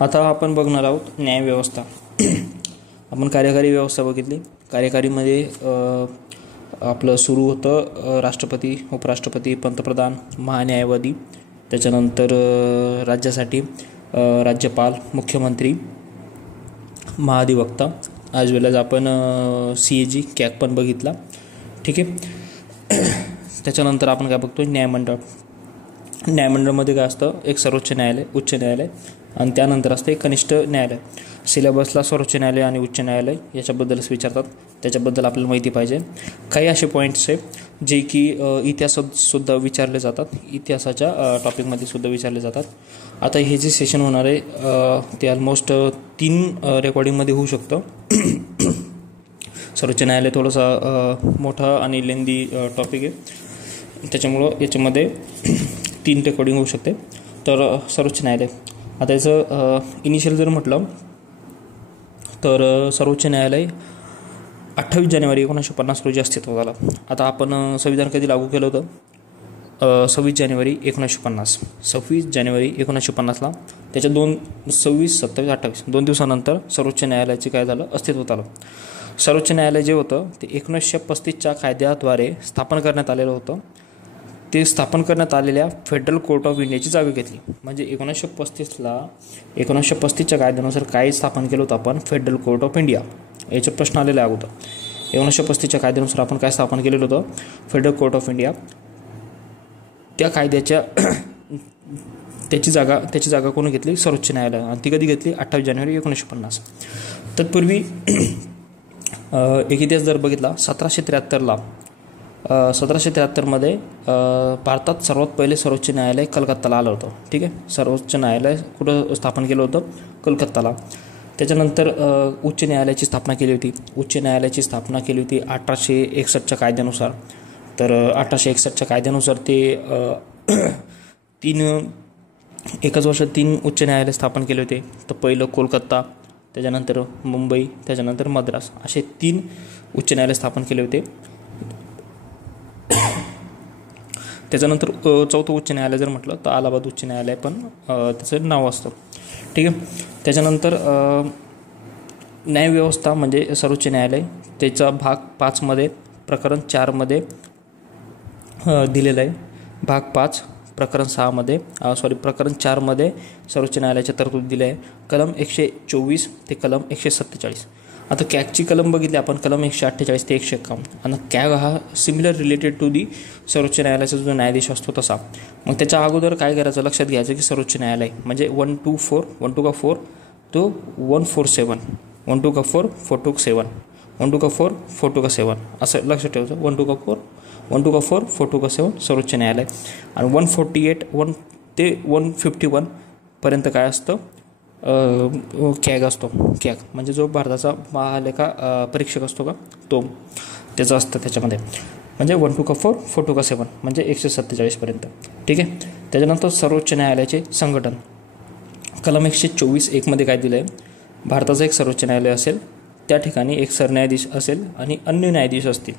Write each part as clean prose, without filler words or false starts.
आता आपण बघणार आहोत न्यायव्यवस्था. आपण कार्यकारी व्यवस्था बघितली. कार्यकारीमध्ये आपलं सुरू होतं राष्ट्रपती, उपराष्ट्रपती, पंतप्रधान, महान्यायवादी. त्याच्यानंतर राज्यासाठी राज्यपाल, मुख्यमंत्री, महाधिवक्ता, ॲज वेल ॲज आपण CAG कॅग पण बघितला. ठीक आहे. त्याच्यानंतर आपण काय बघतो, न्यायमंडळ. न्यायमंडळामध्ये काय असतं, एक सर्वोच्च न्यायालय, उच्च न्यायालय आणि त्यानंतर असतं एक कनिष्ठ न्यायालय. सिलेबसला सर्वोच्च न्यायालय आणि उच्च न्यायालय याच्याबद्दलच विचारतात, त्याच्याबद्दल आपल्याला माहिती पाहिजे. काही असे पॉईंट्स आहे जे की इतिहासातसुद्धा विचारले जातात, इतिहासाच्या टॉपिकमध्ये सुद्धा विचारले जातात. आता हे जे सेशन होणार आहे ते ऑलमोस्ट 3 रेकॉर्डिंगमध्ये होऊ शकतं. सर्वोच्च न्यायालय थोडंसं मोठा आणि लेंदी टॉपिक आहे, त्याच्यामुळं याच्यामध्ये 3 रेकॉर्डिंग होऊ शकते. तर सर्वोच्च न्यायालय, आता याचं इनिशियल जर म्हटलं तर सर्वोच्च न्यायालय 28 जानेवारी 1950 रोजी अस्तित्वात आलं. आता आपण संविधान कधी लागू केलं होतं, 26 जानेवारी 1950. 26 जानेवारी 1950ला त्याच्या 26, 27, 28 2 दिवसानंतर सर्वोच्च न्यायालयाचे काय झालं, अस्तित्वात आलं. सर्वोच्च न्यायालय जे होतं ते 1935च्या कायद्याद्वारे स्थापन करण्यात आलेलं होतं. ते स्थापन करण्यात आलेल्या फेडरल कोर्ट ऑफ इंडियाची जागा घेतली. म्हणजे 1935च्या कायद्यानुसार काय स्थापन केलं होतं आपण, फेडरल कोर्ट ऑफ इंडिया. याचा प्रश्न आलेला आहे अगोदर. 1935च्या कायद्यानुसार आपण काय स्थापन केलेलं होतं, फेडरल कोर्ट ऑफ इंडिया. त्या कायद्याच्या त्याची जागा कोणी घेतली, सर्वोच्च न्यायालय. आणि ती कधी घेतली, 28 जानेवारी 1950. तत्पूर्वी एक इतिहास जर बघितला, 1773मध्ये भारतात सर्वात पहिले सर्वोच्च न्यायालय कलकत्ताला आलं होतं. ठीक आहे. सर्वोच्च न्यायालय कुठं स्थापन केलं होतं, कलकत्ताला. त्याच्यानंतर उच्च न्यायालयाची स्थापना केली होती. उच्च न्यायालयाची स्थापना केली होती 1861च्या कायद्यानुसार. तर 1861च्या कायद्यानुसार ते एकाच वर्षात 3 उच्च न्यायालय स्थापन केले होते. तर पहिलं कोलकाता, त्याच्यानंतर मुंबई, त्याच्यानंतर मद्रास, असे 3 उच्च न्यायालय स्थापन केले होते. त्याच्यानंतर 4थं उच्च न्यायालय जर म्हटलं तर अलाहाबाद उच्च न्यायालय पण त्याचं नाव असतं. ठीक आहे. त्याच्यानंतर न्यायव्यवस्था म्हणजे सर्वोच्च न्यायालय, त्याचा भाग 5मध्ये प्रकरण 4मध्ये दिलेलं आहे. भाग 5 प्रकरण 6मध्ये प्रकरण 4मध्ये सर्वोच्च न्यायालयाच्या तरतूद दिल्या आहे. कलम 124 ते कलम 147. आता कॅगची कलम बघितली आपण, कलम 148 ते 151. आणि कॅग हा सिमिलर रिलेटेड टू दी सर्वोच्च न्यायालयाचा जो न्यायाधीश असतो तसा. मग त्याच्या अगोदर काय करायचं, लक्षात घ्यायचं की सर्वोच्च न्यायालय म्हणजे 124 to 147, 124, 427, 124, 427 असं लक्षात ठेवायचं. 124, 427 सर्वोच्च न्यायालय. आणि 148 ते 151 पर्यंत काय असतं, कॅग असतो. कॅग म्हणजे जो भारताचा महालेखा परीक्षक असतो का, तो त्याचं असतं त्याच्यामध्ये. म्हणजे 124, 427 म्हणजे 147 पर्यंत. ठीक आहे. त्याच्यानंतर सर्वोच्च न्यायालयाचे संघटन, कलम 124(1) मध्ये काय दिलं आहे, भारताचं एक सर्वोच्च न्यायालय असेल, त्या ठिकाणी एक सरन्यायाधीश असेल आणि अन्य न्यायाधीश असतील.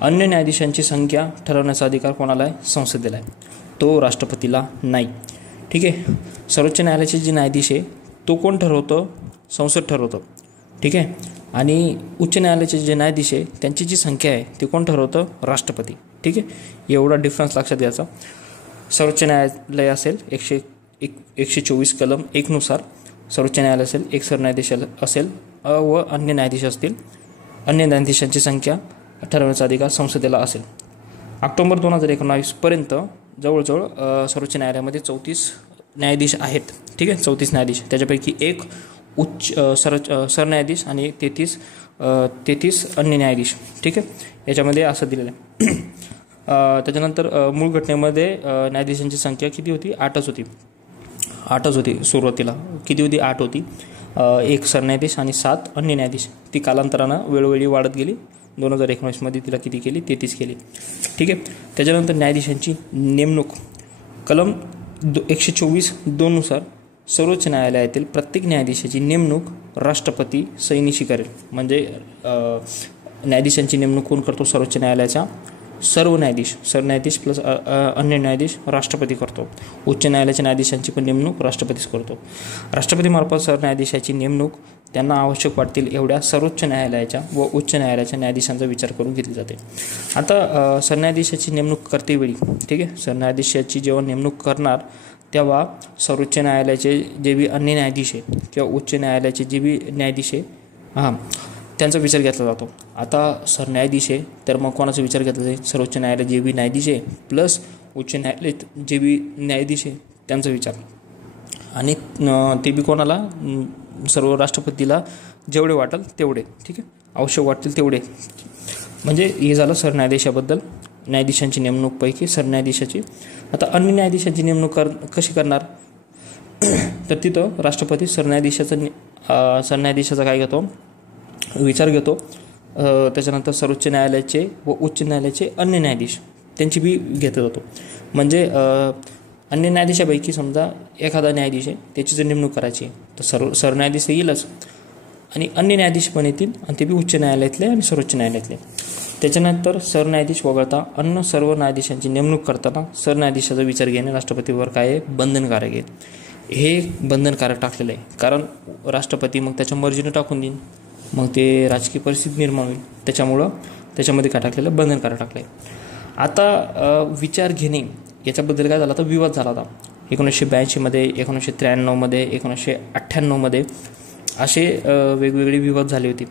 अन्य न्यायाधीशांची संख्या ठरवण्याचा अधिकार कोणाला आहे, संसदेला आहे, तो राष्ट्रपतीला नाही. ठीक आहे. सर्वोच्च न्यायालयाचे जे न्यायाधीश आहे तो कोण ठरवतं, संसद ठरवतं. ठीक आहे. आणि उच्च न्यायालयाचे जे न्यायाधीश आहे त्यांची जी संख्या आहे ती कोण ठरवतं, राष्ट्रपती. ठीक आहे. एवढा डिफरन्स लक्षात घ्यायचा. सर्वोच्च न्यायालय असेल 124 कलम 1 नुसार सर्वोच्च न्यायालय असेल, एक सरन्यायाधीश असेल व अन्य न्यायाधीश असतील. अन्य न्यायाधीशांची संख्या ठरवण्याचा अधिकार संसदेला असेल. ऑक्टोबर 2019 पर्यंत जवळजवळ सर्वोच्च न्यायालयामध्ये 34 न्यायाधीश आहेत. ठीक आहे. 34 न्यायाधीश, त्याच्यापैकी एक सरन्यायाधीश आणि 33 अन्य न्यायाधीश. ठीक आहे. याच्यामध्ये असं दिलेलं आहे. त्याच्यानंतर मूळ घटनेमध्ये न्यायाधीशांची संख्या किती होती, 8च होती. सुरुवातीला किती होती, 8 होती. एक सरन्यायाधीश आणि 7 अन्य न्यायाधीश. ती कालांतरानं वेळोवेळी वाढत गेली. 2019 तिला किती केली, 33 केली. ठीक आहे. त्याच्यानंतर न्यायाधीशांची नेमणूक, कलम 124(2) नुसार सर्वोच्च न्यायालयातील प्रत्येक न्यायाधीशाची नेमणूक राष्ट्रपती सैनिशी करेल. म्हणजे न्यायाधीशांची नेमणूक कोण करतो, सर्वोच्च न्यायालयाच्या सर्व न्यायाधीश, सरन्यायाधीश प्लस अन्य न्यायाधीश राष्ट्रपती करतो. उच्च न्यायालयाच्या न्यायाधीशांची पण नेमणूक राष्ट्रपतीच करतो. राष्ट्रपतीमार्फत सरन्यायाधीशाची नेमणूक त्यांना आवश्यक वाटतील एवढ्या सर्वोच्च न्यायालयाच्या व उच्च न्यायालयाच्या न्यायाधीशांचा विचार करून घेतली जाते. आता सरन्यायाधीशाची नेमणूक करतेवेळी, ठीक आहे, सरन्यायाधीशाची जेव्हा नेमणूक करणार तेव्हा सर्वोच्च न्यायालयाचे जे बी अन्य न्यायाधीश आहे किंवा उच्च न्यायालयाचे जे बी न्यायाधीश आहे त्यांचा विचार घेतला जातो. आता सरन्यायाधीश आहे तर मग कोणाचा विचार घेतला जाईल? सर्वोच्च न्यायालय जे बी न्यायाधीश आहे प्लस उच्च न्यायालय जे बी न्यायाधीश आहे त्यांचा विचार, आणि ते बी कोणाला? सर्व राष्ट्रपतीला जेवढे वाटेल तेवढे, ठीक आहे, आवश्यक वाटतील तेवढे. म्हणजे हे झालं सरन्यायाधीशाबद्दल, न्यायाधीशांची नेमणूकपैकी सरन्यायाधीशाची. आता अन्य न्यायाधीशांची नेमणूक कशी करणार? तर तिथं राष्ट्रपती सरन्यायाधीशाचा काय घेतो? विचार घेतो. त्याच्यानंतर सर्वोच्च न्यायालयाचे व उच्च न्यायालयाचे अन्य न्यायाधीश त्यांची बी घेतला जातो. म्हणजे अन्य न्यायाधीशापैकी समजा एखादा न्यायाधीश आहे त्याची जर नेमणूक करायची तर सरन्यायाधीश येईलच, आणि अन्य न्यायाधीश पण येतील, आणि ते बी उच्च न्यायालयातले आणि सर्वोच्च न्यायालयातले. त्याच्यानंतर सरन्यायाधीश वगळता अन्य सर्व न्यायाधीशांची नेमणूक करताना सरन्यायाधीशाचा विचार घेणे राष्ट्रपतीवर काय आहे? बंधनकारक आहे. हे बंधनकारक टाकलेलं आहे, कारण राष्ट्रपती मग त्याच्या मर्जीनं टाकून देईन, मग ते राजकीय परिस्थिती निर्माण होईल. त्याच्यामुळं त्याच्यामध्ये काय टाकलेलं? बंधनकारक टाकलं आहे. आता विचार घेणे याच्याबद्दल काय झालं? आता विवाद झाला होता 1982मध्ये, 1993मध्ये, 1998मध्ये, असे वेगवेगळे विवाद झाले होते.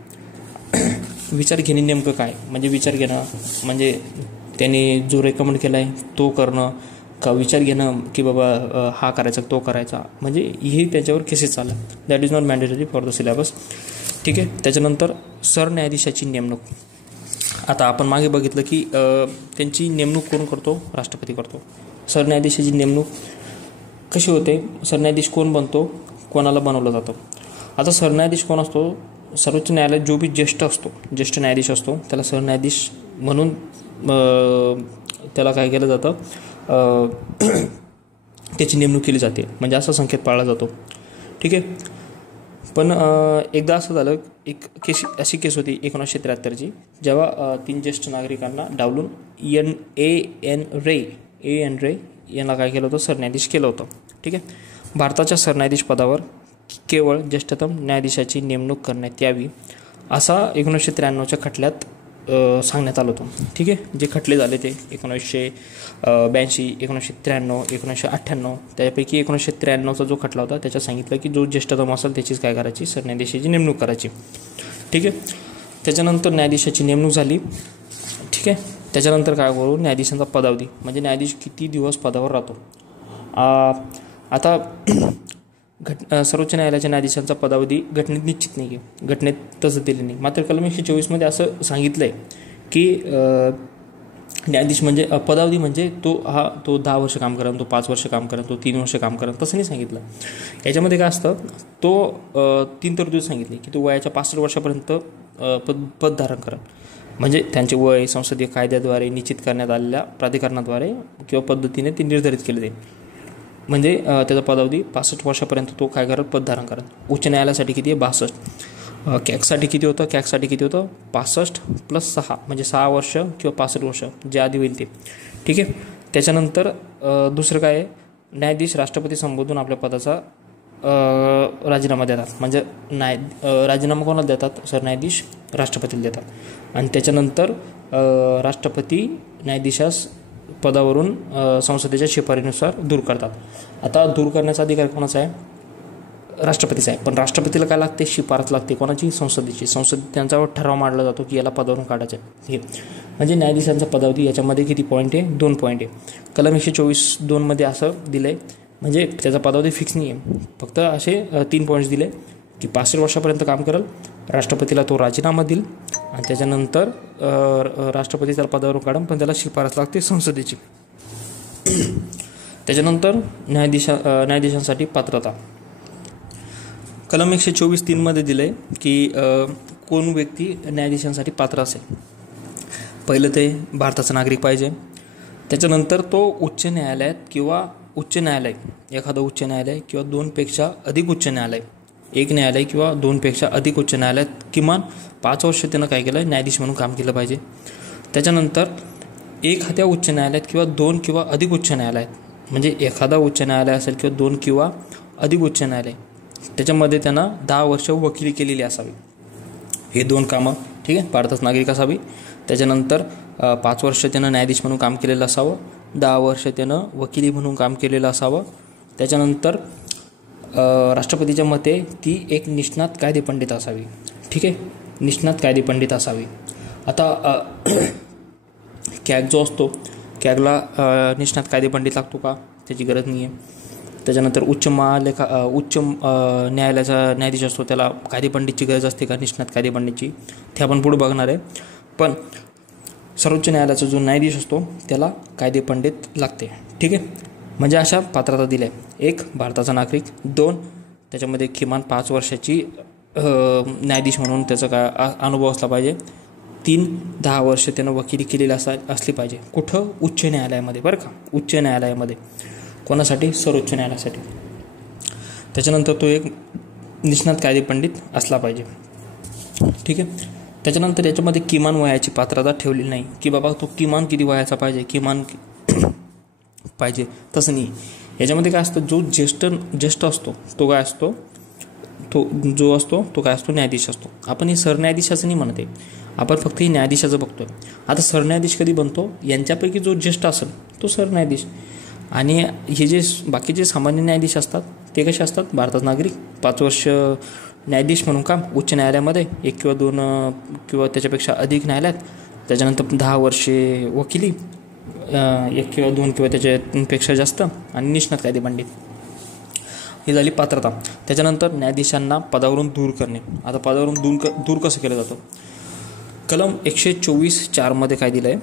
विचार घेणे नेमकं काय? म्हणजे विचार घेणं म्हणजे त्यांनी जो रेकमेंड केला आहे तो करणं, का विचार घेणं की बाबा हा करायचा तो करायचा, म्हणजे हे त्याच्यावर केसेस चालल्या. That is not mandatory for the syllabus, ठीक आहे. त्याच्यानंतर सरन्यायाधीशाची नेमणूक. आता आपण मागे बघितलं की त्यांची नेमणूक कोण करतो? राष्ट्रपती करतो. सरन्यायाधीशाची नेमणूक कशी होते? सरन्यायाधीश कोण बनतो? कोणाला बनवलं जातं? आता सरन्यायाधीश कोण असतो? सर्वोच्च न्यायालयात जो बी ज्येष्ठ न्यायाधीश असतो त्याला सरन्यायाधीश म्हणून त्याला काय केलं जातं? त्याची नेमणूक केली जाते, म्हणजे असा संकेत पाळला जातो, ठीक आहे. पण एकदा असं झालं, एक अशी केस होती 1973ची, जेव्हा 3 ज्येष्ठ नागरिकांना डावलून ए एन रे यांना काय केलं होतं? सरन्यायाधीश केलं होतं, ठीक आहे. भारताच्या सरन्यायाधीश पदावर केवळ ज्येष्ठतम न्यायाधीशाची नेमणूक करण्यात यावी असा 1993च्या खटल्यात सांगण्यात आलं होतं, ठीक आहे. जे खटले झाले ते 1982, 1993, 1998, त्यापैकी 1993चा जो खटला होता त्याच्यात सांगितलं की जो ज्येष्ठतम असेल त्याचीच काय करायची? सरन्यायाधीशाची नेमणूक करायची, ठीक आहे. त्याच्यानंतर न्यायाधीशाची नेमणूक झाली, ठीक आहे. त्याच्यानंतर काय करू? न्यायाधीशांचा पदावधी, म्हणजे न्यायाधीश किती दिवस पदावर राहतो. आता सर्वोच्च न्यायालयाच्या न्यायाधीशांचा पदावधी घटनेत निश्चित नाही आहे, घटनेत तसं दिलं नाही. मात्र कलम 124मध्ये असं सांगितलं आहे की न्यायाधीश म्हणजे पदावधी म्हणजे तो 10 वर्ष काम करेल, तो 5 वर्ष काम करेल, तो 3 वर्ष काम करेल, तसं नाही सांगितलं. याच्यामध्ये काय असतं? तो 3 तरतूद सांगितली की तो वयाच्या 65 वर्षापर्यंत पद धारण करेल, म्हणजे त्यांचे वय संसदीय कायद्याद्वारे निश्चित करण्यात आलेल्या प्राधिकरणाद्वारे किंवा पद्धतीने ते निर्धारित केले जाईल. म्हणजे त्याचा पदावधी 65 वर्षापर्यंत तो काय करत? पद धारण करत. उच्च न्यायालयासाठी किती आहे? 62. कॅगसाठी किती होतं? 65 + 6 म्हणजे 6 वर्ष किंवा 65 वर्ष जे आधी होईल ते, ठीक आहे. त्याच्यानंतर दुसरं काय आहे? न्यायाधीश राष्ट्रपती संबोधून आपल्या पदाचा राजीनामा देतात, म्हणजे राजीनामा कोणाला देतात? सरन्यायाधीश राष्ट्रपतीला देतात, आणि त्याच्यानंतर राष्ट्रपती न्यायाधीशास पदावरून संसदेच्या शिफारशीनुसार दूर करतात. आता दूर करण्याचा अधिकार कोणाचा आहे? राष्ट्रपतीचा आहे. पण राष्ट्रपतीला काय लागते? शिफारस लागते. कोणाची? संसदेची. त्यांचा ठराव मांडला जातो की याला पदावरून काढायचं आहे. हे म्हणजे न्यायाधीशांचा पदावधी. याच्यामध्ये किती पॉईंट आहे? 2 पॉईंट आहे. कलम 124(2) असं दिलं आहे, म्हणजे त्याचा पदावधी फिक्स नाही आहे, फक्त असे 3 पॉईंट्स दिले की 65 वर्षापर्यंत काम करेल, राष्ट्रपतीला तो राजीनामा देईल, आणि त्याच्यानंतर राष्ट्रपती त्याला पदावरून काढेल, पण त्याला शिफारस लागते संसदेची. त्याच्यानंतर न्यायाधीशांसाठी पात्रता. कलम 124(3) दिलं आहे की कोण व्यक्ती न्यायाधीशांसाठी पात्र असेल. पहिलं ते भारताचा नागरिक पाहिजे. त्याच्यानंतर तो उच्च न्यायालयात किंवा उच्च न्यायालय, एखादं उच्च न्यायालय किंवा 2पेक्षा अधिक उच्च न्यायालय, एक न्यायालय किंवा 2पेक्षा अधिक उच्च न्यायालयात किमान 5 वर्ष त्यानं काय केलं? न्यायाधीश म्हणून काम केलं पाहिजे. त्याच्यानंतर एखाद्या उच्च न्यायालयात किंवा 2 किंवा अधिक उच्च न्यायालयात, म्हणजे एखादा उच्च न्यायालय असेल किंवा 2 किंवा अधिक उच्च न्यायालय, त्याच्यामध्ये त्यांना 10 वर्ष वकिली केलेली असावी. हे 2 कामं, ठीक आहे, भारतात नागरिक असावी. त्याच्यानंतर 5 वर्ष त्यानं न्यायाधीश म्हणून काम केलेलं असावं, 10 वर्ष त्यानं वकिली म्हणून काम केलेलं असावं. त्याच्यानंतर राष्ट्रपतीच्या मते ती एक निष्णात कायदेपंडित असावी, ठीक आहे, निष्णात कायदेपंडित असावी. आता कॅग जो असतो, कॅगला निष्णात कायदेपंडित लागतो का? त्याची गरज नाही आहे. त्याच्यानंतर उच्च न्यायालयाचा न्यायाधीश असतो, त्याला कायदेपंडितची गरज असते का, निष्णात कायदेपंडितची, ते आपण पुढे बघणार आहे. पण सर्वोच्च न्यायालयाचा जो न्यायाधीश असतो त्याला कायदेपंडित लागते, ठीक आहे. म्हणजे अशा पात्रता दिल्या: 1 भारताचा नागरिक, 2 त्याच्यामध्ये किमान 5 वर्षाची न्यायाधीश म्हणून त्याचा काय अनुभव असला पाहिजे, 3 10 वर्ष त्यानं वकिली केलेली असली पाहिजे. कुठं? उच्च न्यायालयामध्ये, बरं का, उच्च न्यायालयामध्ये. कोणासाठी? सर्वोच्च न्यायालयासाठी. त्याच्यानंतर तो एक निष्णात कायदेपंडित असला पाहिजे, ठीक आहे. त्याच्यानंतर याच्यामध्ये किमान वयाची पात्रता ठेवलेली नाही की बाबा तो किमान किती वयाचा पाहिजे, किमान पाहिजे, तसं नाही. याच्यामध्ये काय असतं, जो ज्येष्ठ असतो तो काय असतो, तो काय असतो, न्यायाधीश असतो. आपण हे सरन्यायाधीशाचं नाही म्हणते, आपण फक्त हे न्यायाधीशाचं बघतोय. आता सरन्यायाधीश कधी बनतो? यांच्यापैकी जो ज्येष्ठ असेल तो सरन्यायाधीश. आणि हे जे बाकीचे सामान्य न्यायाधीश असतात ते कसे असतात? भारतात नागरिक, 5 वर्ष न्यायाधीश म्हणून काम उच्च न्यायालयामध्ये, 1 किंवा 2 किंवा त्याच्यापेक्षा अधिक न्यायालयात. त्याच्यानंतर 10 वर्षे वकिली, 1 किंवा 2 किंवा त्याच्यापेक्षा जास्त, आणि निष्णात कायदेपंडित. ही झाली पात्रता. त्याच्यानंतर न्यायाधीशांना पदावरून दूर करणे. आता पदावरून दूर कसं केलं जातं? कलम 124(4) काय दिलं आहे?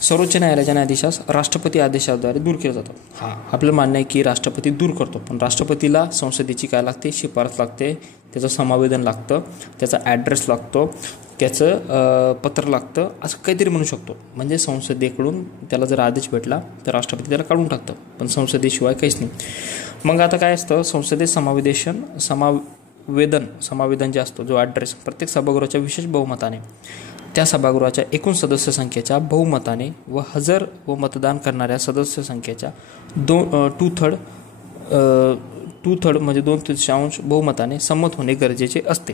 सर्वोच्च न्यायालयाच्या न्यायाधीशास राष्ट्रपती आदेशाद्वारे दूर केलं जातं. आपलं मान्य आहे की राष्ट्रपती दूर करतो, पण राष्ट्रपतीला संसदेची काय लागते? शिफारस लागते, त्याचं समावेदन लागतं, त्याचा ॲड्रेस लागतो, त्याचं पत्र लागतं, असं काहीतरी म्हणू शकतो. म्हणजे संसदेकडून त्याला जर आदेश भेटला तर राष्ट्रपती त्याला काढून टाकतं, पण संसदेशिवाय काहीच नाही. मग आता काय असतं? संसदेत समावेदन जे असतो, जो ॲड्रेस प्रत्येक सभागृहाच्या विशेष बहुमताने, त्या सभागृहाच्या एकूण सदस्य संख्येच्या बहुमताने व हजर व मतदान करणाऱ्या सदस्य संख्येच्या 2/3 म्हणजे 2/3 बहुमताने संमत होणे गरजेचे असते.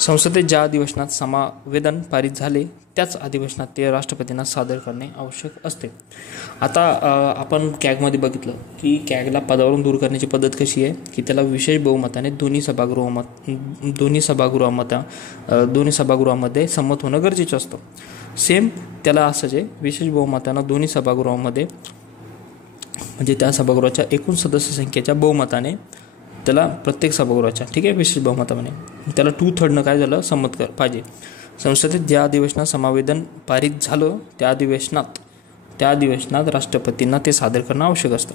संसदेत ज्या अधिवेशनात समावेदन पारित झाले त्याच अधिवेशनात ते राष्ट्रपतींना सादर करणे आवश्यक असते. आता आपण कॅगमध्ये बघितलं की कॅगला पदावरून दूर करण्याची पद्धत कशी आहे की त्याला विशेष बहुमताने दोन्ही सभागृहामध्ये संमत होणं गरजेचं असतं. सेम त्याला असंच आहे, विशेष बहुमतानं दोन्ही सभागृहामध्ये, म्हणजे त्या सभागृहाच्या एकूण सदस्य संख्येच्या बहुमताने त्याला प्रत्येक सभागृहाच्या, ठीक आहे, विशेष बहुमताने त्याला 2/3 काय झालं? संमत पाहिजे. संसदेत ज्या अधिवेशनात समावेदन पारित झालं त्या अधिवेशनात राष्ट्रपतींना ते सादर करणं आवश्यक असतं.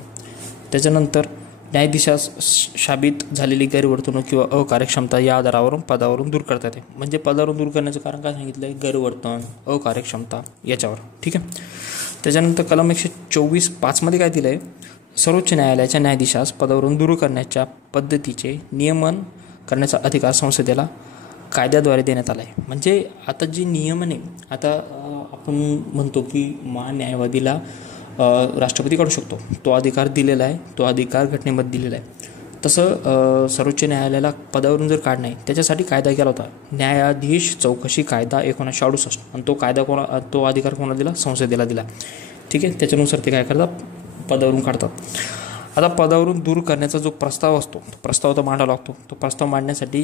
त्याच्यानंतर न्यायाधीशास शाबित झालेली गैरवर्तणूक किंवा अकार्यक्षमता या आधारावरून पदावरून दूर करता येते. म्हणजे पदावरून दूर करण्याचं कारण काय सांगितलं आहे? गैरवर्तन, अकार्यक्षमता याच्यावर, ठीक आहे. त्याच्यानंतर कलम 124(5) काय दिलं आहे? सर्वोच्च न्यायालयाच्या न्यायाधीशास पदावरून दूर करण्याच्या पद्धतीचे नियमन करण्याचा अधिकार संसदेला कायद्याद्वारे देण्यात आला आहे. म्हणजे आता जे नियमन आहे, आता आपण म्हणतो की महान्यायवादीला राष्ट्रपती काढू शकतो, तो अधिकार दिलेला आहे, तो अधिकार घटनेमध्ये दिलेला आहे. तसं सर्वोच्च न्यायालयाला पदावरून जर काढणं आहे त्याच्यासाठी कायदा केला होता, न्यायाधीश चौकशी कायदा 1968, आणि तो अधिकार कोणाला दिला? संसदेला दिला, ठीक आहे. त्याच्यानुसार ते काय करतात? पदावरून काढतात. आता पदावरून दूर करण्याचा जो प्रस्ताव असतो, तो प्रस्ताव तर मांडावा लागतो. तो प्रस्ताव मांडण्यासाठी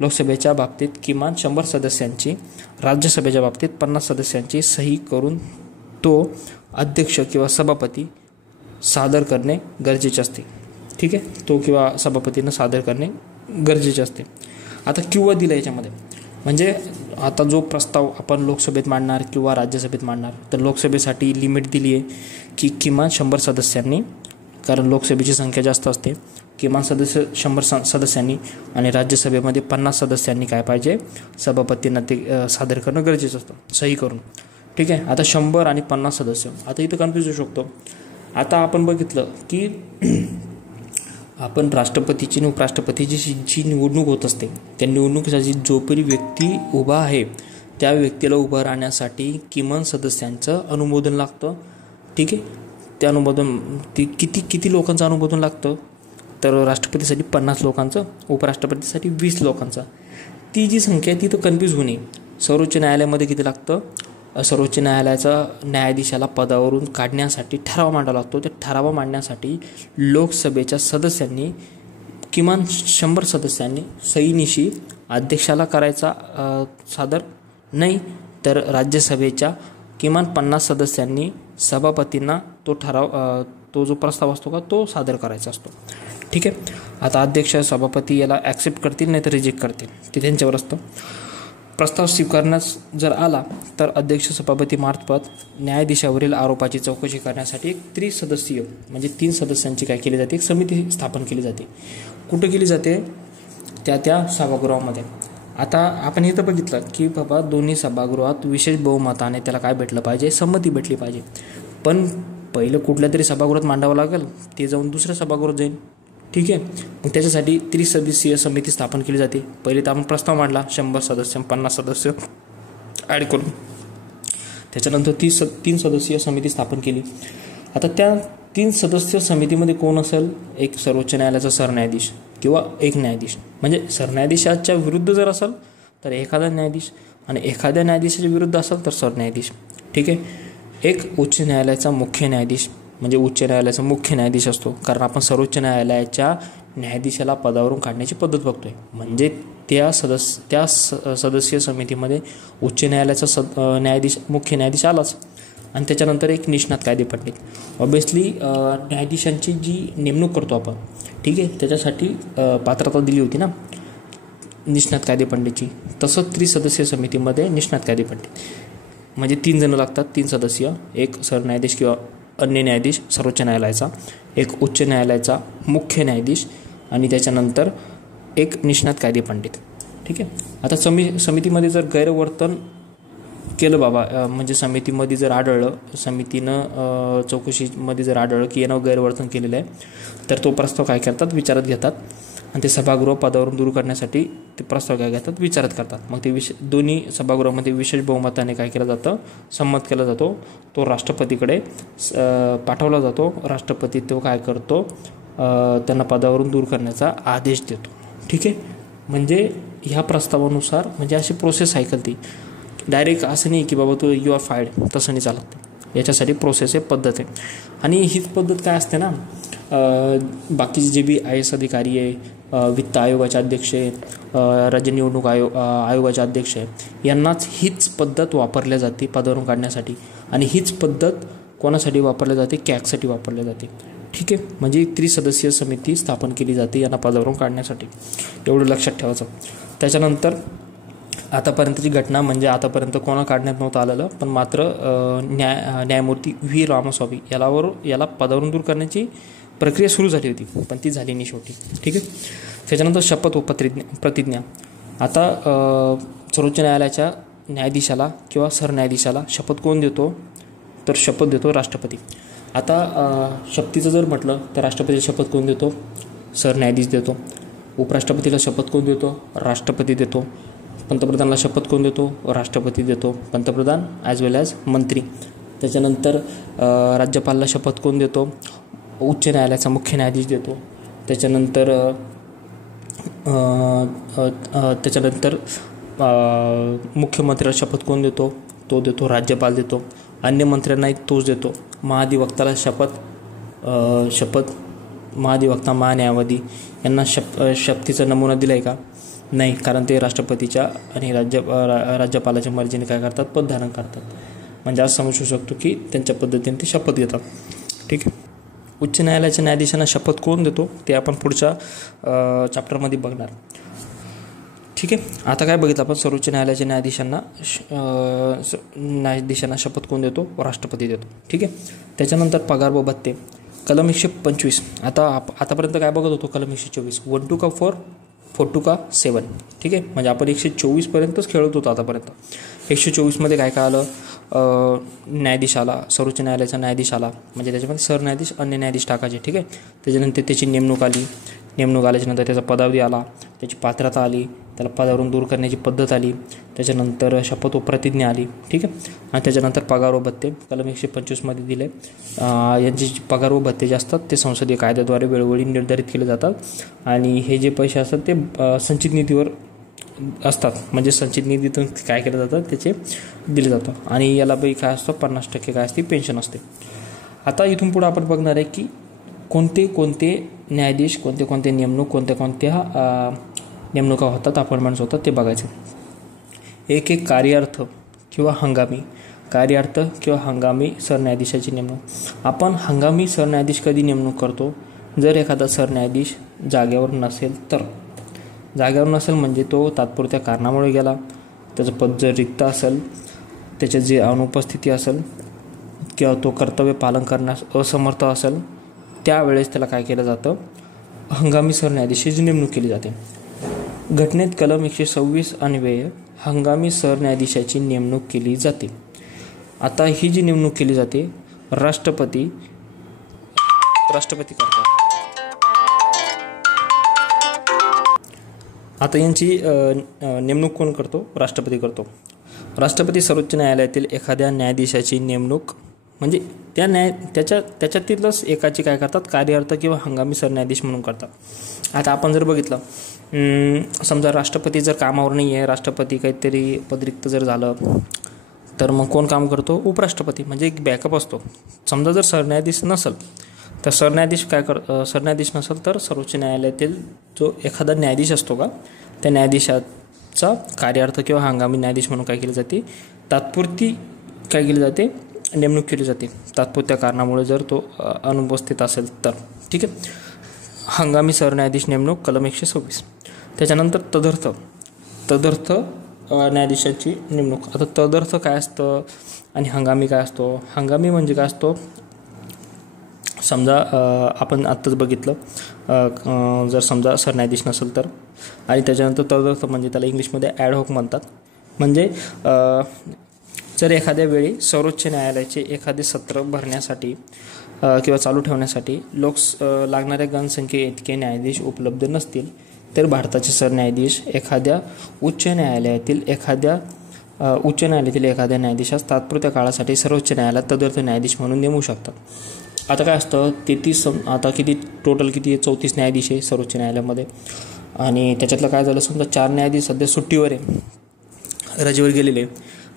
लोकसभेच्या बाबतीत किमान 100 सदस्यांची, राज्यसभेच्या बाबतीत 50 सदस्यांची सही करून तो अध्यक्ष किंवा सभापती सादर करणे गरजेचे असते, ठीक आहे. तो किंवा सभापतीनं सादर करणे गरजेचे असते. आता किंवा दिलं याच्यामध्ये, म्हणजे आता जो प्रस्ताव आपण लोकसभेत मांडणार किंवा राज्यसभेत मांडणार, तर लोकसभेसाठी लिमिट दिली आहे की किमान 100 सदस्यांनी, कारण लोकसभेची संख्या जास्त असते, किमान 100 सदस्यांनी, आणि राज्यसभेमध्ये 50 सदस्यांनी काय पाहिजे? सभापतींना ते सादर करणं गरजेचं असतं, सही करून, ठीक आहे. आता 100 आणि 50 सदस्य, आता इथं कन्फ्यूज होऊ शकतो. आता आपण बघितलं की आपण राष्ट्रपतीची आणि उपराष्ट्रपतीची जी निवडणूक होत असते, त्या निवडणुकीसाठी जोपरी व्यक्ती उभा आहे त्या व्यक्तीला उभं राहण्यासाठी किमान सदस्यांचं अनुमोदन लागतं. ठीक आहे. ते अनुमोदन किती लोकांचं अनुमोदन लागतं, तर राष्ट्रपतीसाठी 50 लोकांचं, उपराष्ट्रपतीसाठी 20 लोकांचं. ती जी संख्या आहे ती तर कन्फ्यूज होऊ नये. सर्वोच्च न्यायालयामध्ये किती लागतं, सर्वोच्च न्यायालयाचा न्यायाधीशाला पदावरून काढण्यासाठी ठराव मांडावा लागतो. त्या ठराव मांडण्यासाठी लोकसभेच्या सदस्यांनी किमान 100 सदस्यांनी सहीनिशी अध्यक्षाला करायचा सादर, नाही तर राज्यसभेच्या किमान 50 सदस्यांनी सभापतींना तो ठराव, तो जो प्रस्ताव असतो का तो सादर करायचा असतो. ठीक आहे. आता अध्यक्ष सभापती याला ॲक्सेप्ट करतील नाही तर रिजेक्ट करतील, ते त्यांच्यावर असतं. प्रस्ताव स्वीकारण्यास जर आला तर अध्यक्ष सभापती मार्फत न्यायाधीशावरील आरोपाची चौकशी करण्यासाठी एक त्रिसदस्यीय म्हणजे 3 सदस्यांची काय केली जाते, एक समिती स्थापन केली जाते. कुठं केली जाते, त्या सभागृहामध्ये. आता आपण इथं बघितलं की बाबा दोन्ही सभागृहात विशेष बहुमताने त्याला काय भेटलं पाहिजे, संमती भेटली पाहिजे. पण पहिलं कुठल्या तरी सभागृहात मांडावं लागेल, ते जाऊन दुसऱ्या सभागृहात जाईल. ठीक आहे. मग त्याच्यासाठी त्रिसदस्यीय समिती स्थापन केली जाते. पहिले तर आपण प्रस्ताव मांडला 100 सदस्य 50 सदस्य ॲड करून, त्याच्यानंतर 3 सदस्यीय समिती स्थापन केली. आता त्या 3 सदस्य समितीमध्ये कोण असेल, एक सर्वोच्च न्यायालयाचा सरन्यायाधीश किंवा एक न्यायाधीश. म्हणजे सरन्यायाधीशाच्या विरुद्ध जर असेल तर एखादा न्यायाधीश, आणि एखाद्या न्यायाधीशाच्या विरुद्ध असेल तर सरन्यायाधीश. ठीक आहे. एक उच्च न्यायालयाचा मुख्य न्यायाधीश, म्हणजे उच्च न्यायालयाचा मुख्य न्यायाधीश असतो. कारण आपण सर्वोच्च न्यायालयाच्या न्यायाधीशाला पदावरून काढण्याची पद्धत बघतोय. म्हणजे त्या सदस्यीय समितीमध्ये उच्च न्यायालयाचा न्यायाधीश, मुख्य न्यायाधीश आलाच. आणि त्याच्यानंतर एक निष्णात कायदेपंडित. ऑब्वियसली न्यायाधीशांची जी नेमणूक करतो आपण, ठीक आहे, त्याच्यासाठी पात्रता दिली होती ना निष्णात कायदेपंडितची. तसंच त्रिसदस्यीय समितीमध्ये निष्णात कायदेपंडित म्हणजे 3 जण लागतात, 3 सदस्य, एक सरन्यायाधीश किंवा अन्य न्यायाधीश सर्वोच्च न्यायालयाचा, एक उच्च न्यायालयाचा मुख्य न्यायाधीश, आणि त्याच्यानंतर एक निष्णात कायदेपंडित. ठीक आहे. आता समितीमध्ये जर गैरवर्तन केलं बाबा, म्हणजे समितीमध्ये जर आढळलं, समितीनं चौकशीमध्ये जर आढळलं की यानं गैरवर्तन केलेलं आहे, तर तो प्रस्ताव काय करतात, विचारात घेतात. आणि ते सभागृह पदावरून दूर करण्यासाठी ते प्रस्ताव काय घेतात, विचारात करतात. मग ते दोन्ही सभागृहामध्ये विशेष बहुमताने काय केलं जातं, संमत केला जातो. तो राष्ट्रपतीकडे पाठवला जातो. राष्ट्रपती तो काय करतो, त्यांना पदावरून दूर करण्याचा आदेश देतो. ठीक आहे. म्हणजे ह्या प्रस्तावानुसार म्हणजे अशी प्रोसेस ऐकल ती डायरेक्ट असं नाही की बाबा तो यू आर फायर्ड, तसं नाही चालत. याच्यासाठी प्रोसेस आहे, पद्धत आहे. आणि हीच पद्धत काय असते ना, बाकीचे जे बी IAS अधिकारी आहे, वित्त आयोगाचे अध्यक्ष आहे, राज्य निवडणूक आयोगाचे अध्यक्ष आहे, यांनाच हीच पद्धत वापरल्या जाते पदावरून काढण्यासाठी. आणि हीच पद्धत कोणासाठी वापरल्या जाते, कॅगसाठी वापरल्या जाते. ठीक आहे. म्हणजे एक त्रिसदस्यीय समिती स्थापन केली जाते यांना पदावरून काढण्यासाठी, एवढं लक्षात ठेवायचं. त्याच्यानंतर आतापर्यंतची घटना म्हणजे आतापर्यंत कोणा काढण्यात नव्हतं आलेलं, पण मात्र न्यायमूर्ती V. रामास्वामी याला पदावरून दूर करण्याची प्रक्रिया सुरू झाली होती, पण ती झाली नाही शेवटी. ठीक आहे. त्याच्यानंतर शपथ व प्रतिज्ञा. आता सर्वोच्च न्यायालयाच्या न्यायाधीशाला किंवा सरन्यायाधीशाला शपथ कोण देतो, तर शपथ देतो राष्ट्रपती. आता शपथीचं जर म्हटलं तर राष्ट्रपतीला शपथ कोण देतो, सरन्यायाधीश देतो. उपराष्ट्रपतीला शपथ कोण देतो, राष्ट्रपती देतो. पंतप्रधानाला शपथ कोण देतो, राष्ट्रपती देतो. पंतप्रधान ॲज वेल ॲज मंत्री. त्याच्यानंतर राज्यपालाला शपथ कोण देतो, उच्च न्यायालयाचा मुख्य न्यायाधीश देतो. त्याच्यानंतर मुख्यमंत्र्याला शपथ कोण देतो, तो देतो राज्यपाल देतो. अन्य मंत्र्यांनाही तोच देतो. महाधिवक्ताला शपथ महाधिवक्ता, महान्यायवादी यांना शपथीचा नमुना दिला आहे का, नाही, कारण ते राष्ट्रपतीच्या आणि राज्यपालाच्या मर्जीने काय करतात, पद धारण करतात. म्हणजे आज समजू शकतो की त्यांच्या पद्धतीने ते शपथ घेतात. ठीक आहे. उच्च न्यायालयाच्या न्यायाधीशांना शपथ कोण देतो ते आपण पुढच्या चॅप्टरमध्ये बघणार. ठीक आहे. आता काय बघितलं आपण, सर्वोच्च न्यायालयाच्या न्यायाधीशांना शपथ कोण देतो, राष्ट्रपती देतो. ठीक आहे. त्याच्यानंतर पगार व भत्ते. कलम 125. आतापर्यंत काय बघत होतो, कलम 124, 1 to 4, 4 to 7. ठीक आहे. म्हणजे आपण 124पर्यंतच खेळत होतो आतापर्यंत. 124मध्ये काय आलं, न्यायाधीशाला, सर्वोच्च न्यायालयाचा न्यायाधीश आला, म्हणजे त्याच्यामध्ये सरन्यायाधीश, अन्य न्यायाधीश टाकायचे. ठीक आहे. त्याच्यानंतर त्याची नेमणूक आली. नेमणूक आल्याच्यानंतर त्याचा पदावधी आला, त्याची पात्रता आली, त्याला पदावरून दूर करण्याची पद्धत आली, त्याच्यानंतर शपथ व प्रतिज्ञा आली, ठीक आहे. आणि त्याच्यानंतर पगार व भत्ते कलम 125मध्ये दिले. यांचे पगार व भत्ते जे असतात ते संसदीय कायद्याद्वारे वेळोवेळी निर्धारित केले जातात. आणि हे जे पैसे असतात ते संचित निधीवर असतात, म्हणजे संचित निधीतून काय केलं जातं त्याचे दिले जातं. आणि याला बाई काय असतं 50% काय असते पेन्शन असते. आता इथून पुढे आपण बघणार आहे की कोणते कोणते न्यायाधीश, कोणते कोणते नेमणूक, कोणत्या नेमणुका होतात, अपॉइंटमेंट्स होतात ते बघायचे. एक कार्यार्थ किंवा हंगामी सरन्यायाधीशाची नेमणूक. आपण हंगामी सरन्यायाधीश कधी नेमणूक करतो? जर एखादा सरन्यायाधीश जागेवर नसेल तर. जागेवर नसेल म्हणजे तो तात्पुरत्या कारणामुळे गेला, त्याचं पद जर रिक्त असेल, त्याच्या जे अनुपस्थिती असेल किंवा तो कर्तव्य पालन करण्यास असमर्थ असेल, त्यावेळेस त्याला काय केलं जातं? हंगामी सरन्यायाधीशाची नेमणूक केली जाते. घटनेत कलम 126 अन्वये हंगामी सरन्यायाधीशाची नेमणूक केली जाते. आता ही जी नेमणूक केली जाते राष्ट्रपती करतात. आता यांची नेमणूक कोण करतो? राष्ट्रपती करतो. राष्ट्रपती सर्वोच्च न्यायालयातील एखाद्या न्यायाधीशाची नेमणूक म्हणजे त्याच्यातीलच एकाची काय करतात? कार्यार्थ किंवा हंगामी सरन्यायाधीश म्हणून करतात. आता आपण जर बघितलं, समजा राष्ट्रपती जर कामावर नाही आहे, राष्ट्रपती काहीतरी पदरिक्त जर झालं तर मग कोण काम करतो? उपराष्ट्रपती, म्हणजे एक बॅकअप असतो. समजा जर सरन्यायाधीश नसेल तर सरन्यायाधीश नसेल तर सर्वोच्च न्यायालयातील जो एखादा न्यायाधीश असतो का, त्या न्यायाधीशाचा कार्यार्थ किंवा हंगामी न्यायाधीश म्हणून काय केली जाते? तात्पुरती काय केली जाते? नेमणूक केली जाते. तात्पुरत्या कारणामुळे जर तो अनुपस्थित असेल तर, ठीक आहे. हंगामी सरन्यायाधीश नेमणूक कलम 126. त्याच्यानंतर तदर्थ न्यायाधीशाची नेमणूक. आता तदर्थ काय असतं आणि हंगामी काय असतो? हंगामी म्हणजे काय असतो? समजा आपण आत्ताच बघितलं, जर समजा सरन्यायाधीश नसेल तर. आणि त्याच्यानंतर तदर्थ म्हणजे त्याला इंग्लिशमध्ये ॲडहॉक म्हणतात. म्हणजे जर एखाद्या वेळी सर्वोच्च न्यायालयाचे एखादे सत्र भरण्यासाठी किंवा चालू ठेवण्यासाठी लागणाऱ्या गणसंख्ये इतके न्यायाधीश उपलब्ध नसतील तर भारताचे सरन्यायाधीश एखाद्या उच्च न्यायालयातील एखाद्या न्यायाधीशास तात्पुरत्या काळासाठी सर्वोच्च न्यायालयात तदर्थ न्यायाधीश म्हणून नेमू शकतात. आता काय असतं, 33 आता टोटल किती 34 न्यायाधीश आहे सर्वोच्च न्यायालयामध्ये. आणि त्याच्यातलं काय झालं, समजा 4 न्यायाधीश सध्या सुट्टीवर आहे, रजेवर गेलेले.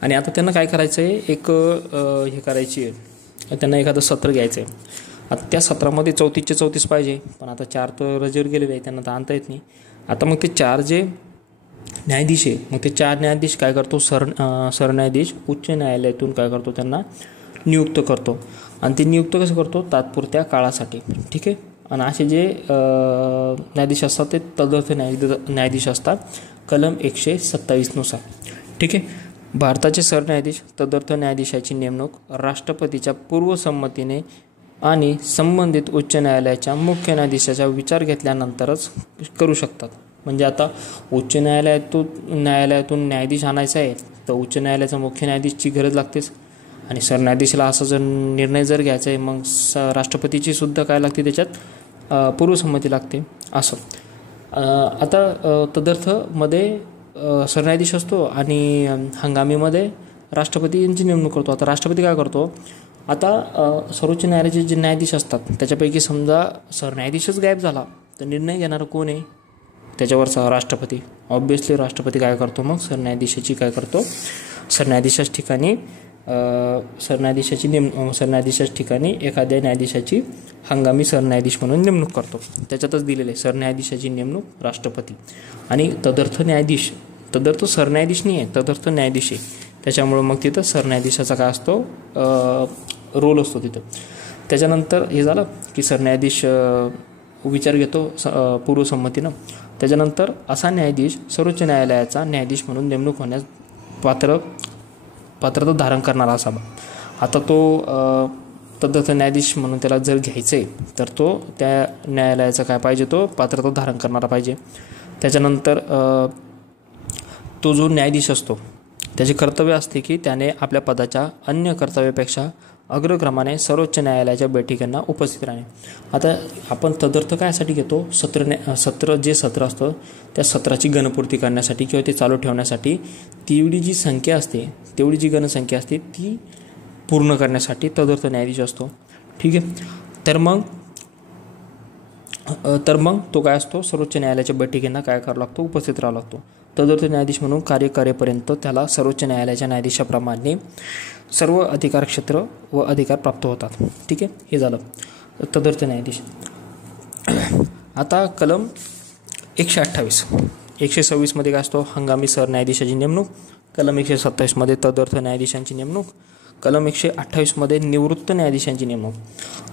आणि आता त्यांना काय करायचं आहे, एक हे करायची आहे, त्यांना एखादं सत्र घ्यायचं आहे. आता त्या सत्रामध्ये 34चे 34 पाहिजे, पण आता 4 तर रजेवर गेलेले आहे, त्यांना तर आणता येत नाही. आता मग ते 4 जे न्यायाधीश आहे, मग ते 4 न्यायाधीश काय करतो, सरन्यायाधीश उच्च न्यायालयातून काय करतो, त्यांना नियुक्त करतो. आणि ते नियुक्त कसं करतो? तात्पुरत्या काळासाठी, ठीक आहे. आणि असे जे न्यायाधीश असतात ते तदर्थ न्यायाधीश असतात कलम 127नुसार, ठीक आहे. भारताचे सरन्यायाधीश तदर्थ न्यायाधीशाची नेमणूक राष्ट्रपतीच्या पूर्वसंमतीने आणि संबंधित उच्च न्यायालयाच्या मुख्य न्यायाधीशाचा विचार घेतल्यानंतरच करू शकतात. म्हणजे आता उच्च न्यायालयातून न्यायाधीश आणायचा आहे तर उच्च न्यायालयाचा मुख्य न्यायाधीशची गरज लागतेच. आणि सरन्यायाधीशाला असा जर निर्णय जर घ्यायचा आहे मग राष्ट्रपतीची सुद्धा काय लागते, त्याच्यात पूर्वसंमती लागते असं. आता तदर्थमध्ये सरन्यायाधीश असतो आणि हंगामीमध्ये राष्ट्रपती यांची नेमणूक करतो. आता राष्ट्रपती काय करतो, आता सर्वोच्च न्यायालयाचे जे न्यायाधीश असतात त्याच्यापैकी समजा सरन्यायाधीशच गायब झाला तर निर्णय घेणारा कोण आहे? त्याच्यावरचा राष्ट्रपती. ऑब्व्हियसली राष्ट्रपती काय करतो, मग सरन्यायाधीशाच्या ठिकाणी एखाद्या न्यायाधीशाची हंगामी सरन्यायाधीश म्हणून नेमणूक करतो. त्याच्यातच दिलेले सरन्यायाधीशाची नेमणूक राष्ट्रपती. आणि तदर्थ सरन्यायाधीश नाही आहे, तदर्थ न्यायाधीश आहे. त्याच्यामुळं मग तिथं सरन्यायाधीशाचा काय असतो, रोल असतो तिथं. त्याच्यानंतर हे झालं की सरन्यायाधीश विचार घेतो पूर्वसंमतीनं. त्याच्यानंतर असा न्यायाधीश सर्वोच्च न्यायालयाचा न्यायाधीश म्हणून नेमणूक होण्यास पात्रता धारण करणारा असावा. आता तो तदर्थ न्यायाधीश म्हणून त्याला जर घ्यायचं आहे तर तो त्या न्यायालयाचा काय पाहिजे, तो पात्रता धारण करणारा पाहिजे. त्याच्यानंतर तो जो न्यायाधीश असतो त्याचे कर्तव्य असते की त्याने आपल्या पदाच्या अन्य कर्तव्यापेक्षा अग्रक्रमाने सर्वोच्च न्यायालयाच्या बैठकींना उपस्थित राहणे. आता आपण तदर्थ कायसाठी घेतो, सत्र जे सत्र असतं त्या सत्राची गणपूर्ती करण्यासाठी किंवा ते चालू ठेवण्यासाठी तेवढी जी संख्या असते, तेवढी जी गणसंख्या असते ती पूर्ण करण्यासाठी तदर्थ न्यायाधीश असतो. ठीक आहे. तर मग तो काय असतो, सर्वोच्च न्यायालयाच्या बैठकींना काय करावं लागतो, उपस्थित राहावं लागतो. तदर्थ न्यायाधीश म्हणून कार्य करेपर्यंत त्याला सर्वोच्च न्यायालयाच्या न्यायाधीशाप्रमाणे सर्व अधिकार क्षेत्र व अधिकार प्राप्त होतात. ठीक आहे. हे झालं तदर्थ न्यायाधीश. आता कलम 128 126 काय असतो, हंगामी सरन्यायाधीशाची नेमणूक. कलम 127 तदर्थ न्यायाधीशांची नेमणूक. कलम 128 निवृत्त न्यायाधीशांची नेमणूक.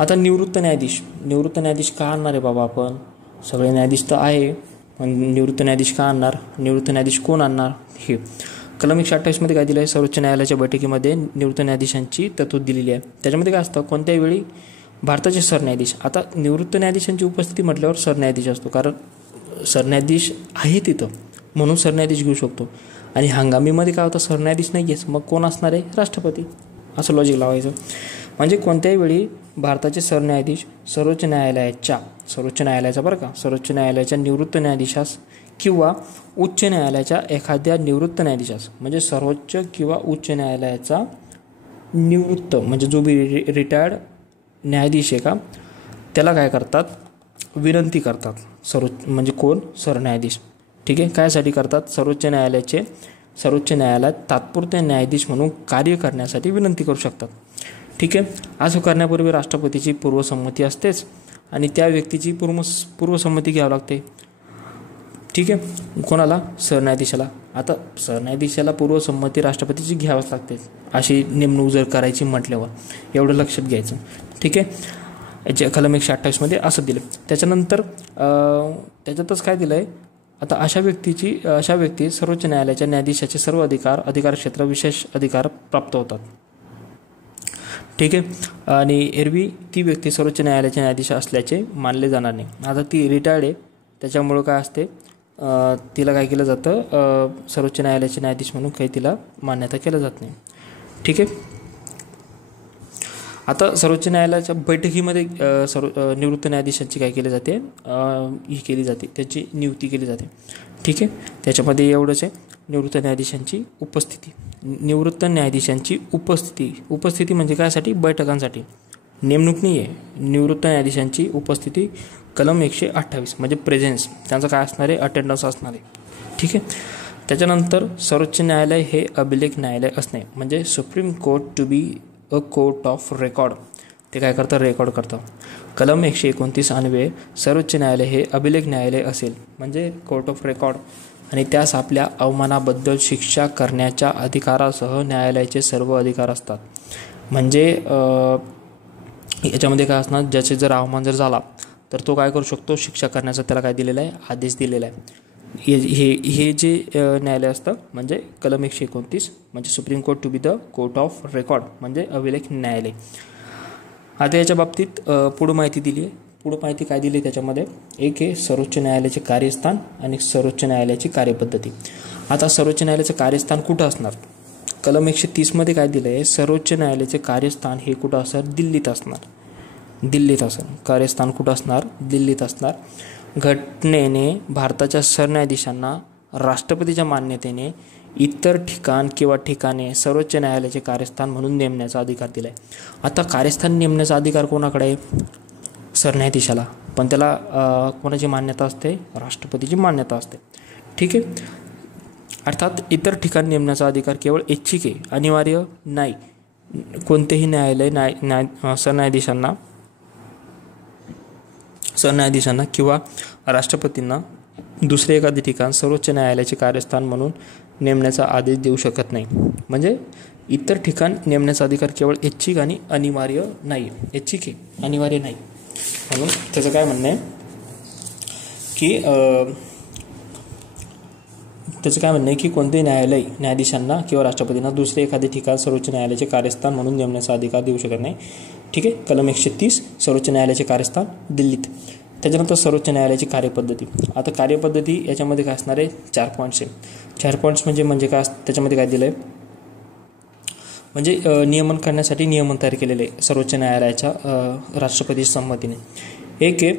आता निवृत्त न्यायाधीश का आणणार आहे बाबा, आपण सगळे न्यायाधीश तर आहे, निवृत्त न्यायाधीश का आणणार, निवृत्त न्यायाधीश कोण आणणार, हे कलम 128 काय दिलं आहे, सर्वोच्च न्यायालयाच्या बैठकीमध्ये निवृत्त न्यायाधीशांची तरतूद दिलेली आहे. त्याच्यामध्ये काय असतं, कोणत्याही वेळी भारताचे सरन्यायाधीश. आता निवृत्त न्यायाधीशांची उपस्थिती म्हटल्यावर सरन्यायाधीश असतो, कारण सरन्यायाधीश आहे तिथं म्हणून सरन्यायाधीश घेऊ शकतो. आणि हंगामीमध्ये काय होतं, सरन्यायाधीश नाही आहेच, मग कोण असणार आहे, राष्ट्रपती. असं लॉजिक लावायचं. म्हणजे कोणत्याही वेळी भारताचे सरन्यायाधीश सर्वोच्च न्यायालयाच्या बरं का, सर्वोच्च न्यायालयाच्या निवृत्त न्यायाधीशास किंवा उच्च न्यायालयाच्या एखाद्या निवृत्त न्यायाधीशास, म्हणजे सर्वोच्च किंवा उच्च न्यायालयाचा निवृत्त म्हणजे जो बी रिटायर्ड न्यायाधीश आहे का, त्याला काय करतात, विनंती करतात. म्हणजे कोण, सरन्यायाधीश. ठीक आहे. कायसाठी करतात, सर्वोच्च न्यायालयात तात्पुरते न्यायाधीश म्हणून कार्य करण्यासाठी विनंती करू शकतात. ठीक आहे. असं करण्यापूर्वी राष्ट्रपतीची पूर्वसंमती असतेच आणि त्या व्यक्तीची पूर्वसंमती घ्यावी लागते. ठीक आहे. कोणाला, सरन्यायाधीशाला. आता सरन्यायाधीशाला पूर्वसंमती राष्ट्रपतीची घ्यावीच लागते अशी नेमणूक जर करायची म्हटल्यावर, एवढं लक्षात घ्यायचं. ठीक आहे. कलम 128 असं दिलं. त्याच्यानंतर त्याच्यातच काय दिलं आहे, आता अशा व्यक्ती सर्वोच्च न्यायालयाच्या न्यायाधीशाचे सर्व अधिकार क्षेत्र विशेष अधिकार प्राप्त होतात. ठीक आहे. आणि एरवी ती व्यक्ती सर्वोच्च न्यायालयाचे न्यायाधीश असल्याचे मानले जाणार नाही. आता ती रिटायर्ड आहे, त्याच्यामुळं काय असते, तिला काय केलं जातं, सर्वोच्च न्यायालयाचे न्यायाधीश म्हणून काही तिला मान्यता केलं जात नाही. ठीक आहे. आता सर्वोच्च न्यायालयाच्या बैठकीमध्ये निवृत्त न्यायाधीशांची काय केली जाते, ही केली जाते, त्याची नियुक्ती केली जाते. ठीक आहे. त्याच्यामध्ये एवढंच आहे, निवृत्त न्यायाधीशांची उपस्थिती म्हणजे कायसाठी, बैठकांसाठी, नेमणूक नाही आहे. निवृत्त न्यायाधीशांची उपस्थिती कलम 128 म्हणजे प्रेझेन्स, त्यांचं काय असणार आहे, अटेंडन्स असणार आहे. ठीक आहे. त्याच्यानंतर सर्वोच्च न्यायालय हे अभिलेख न्यायालय असणे, म्हणजे supreme court to be a court of record. ते काय करतं, रेकॉर्ड करतं. कलम 129 अन्वये सर्वोच्च न्यायालय हे अभिलेख न्यायालय असेल, म्हणजे कोर्ट ऑफ रेकॉर्ड, आणि त्यास आपल्या अवमानाबद्दल शिक्षा करण्याच्या अधिकारासह न्यायालयाचे सर्व अधिकार असतात. म्हणजे याच्यामध्ये काय असणार, ज्याचे जर अवमान जर झाला तर तो काय करू शकतो, शिक्षा करण्याचा त्याला काय दिलेला आहे, आदेश दिलेला आहे. हे जे न्यायालय असतं म्हणजे कलम 129 म्हणजे supreme court to be the court of record म्हणजे अभिलेख न्यायालय. आता याच्या बाबतीत पुढं माहिती दिली आहे. पुढं माहिती काय दिली त्याच्यामध्ये, एक आहे सर्वोच्च न्यायालयाचे कार्यस्थान आणि सर्वोच्च न्यायालयाची कार्यपद्धती. आता सर्वोच्च न्यायालयाचं कार्यस्थान कुठं असणार, कलम 130 काय दिलं आहे, सर्वोच्च न्यायालयाचे कार्यस्थान हे कुठं असणार, दिल्लीत असणार. कार्यस्थान कुठं असणार, दिल्लीत असणार. घटनेने भारताच्या सरन्यायाधीशांना राष्ट्रपतीच्या मान्यतेने इतर ठिकाण किंवा ठिकाणे सर्वोच्च न्यायालयाचे कार्यस्थान म्हणून नेमण्याचा अधिकार दिला आहे. आता कार्यस्थान नेमण्याचा अधिकार कोणाकडे आहे, सरन्यायाधीशाला, पण त्याला कोणाची मान्यता असते, राष्ट्रपतीची मान्यता असते. ठीक आहे. अर्थात इतर ठिकाण नेमण्याचा अधिकार केवळ ऐच्छिक आहे, अनिवार्य नाही. कोणतेही न्यायालय सरन्यायाधीशांना किंवा राष्ट्रपतींना दुसरे एखादे ठिकाण सर्वोच्च न्यायालयाचे कार्यस्थान म्हणून नेमण्याचा आदेश देऊ शकत नाही. म्हणजे इतर ठिकाण नेमण्याचा अधिकार केवळ ऐच्छिक आणि अनिवार्य नाही, ऐच्छिक आहे, अनिवार्य नाही. म्हणून त्याचं काय म्हणणं आहे की कोणतेही न्यायाधीशांना किंवा राष्ट्रपतींना दुसरे एखादे ठिकाण सर्वोच्च न्यायालयाचे कार्यस्थान म्हणून नेमण्याचा अधिकार देऊ शकत नाही. ठीक आहे. कलम 130 सर्वोच्च न्यायालयाचे कार्यस्थान दिल्लीत. त्याच्यानंतर सर्वोच्च न्यायालयाची कार्यपद्धती. आता कार्यपद्धती याच्यामध्ये काय असणार आहे, 4 पॉईंट्स आहे. 4 पॉईंट्स म्हणजे काय त्याच्यामध्ये काय दिलं आहे, म्हणजे नियमन करण्यासाठी नियमन तयार केलेले आहे सर्वोच्च न्यायालयाच्या राष्ट्रपती संमतीने. एक आहे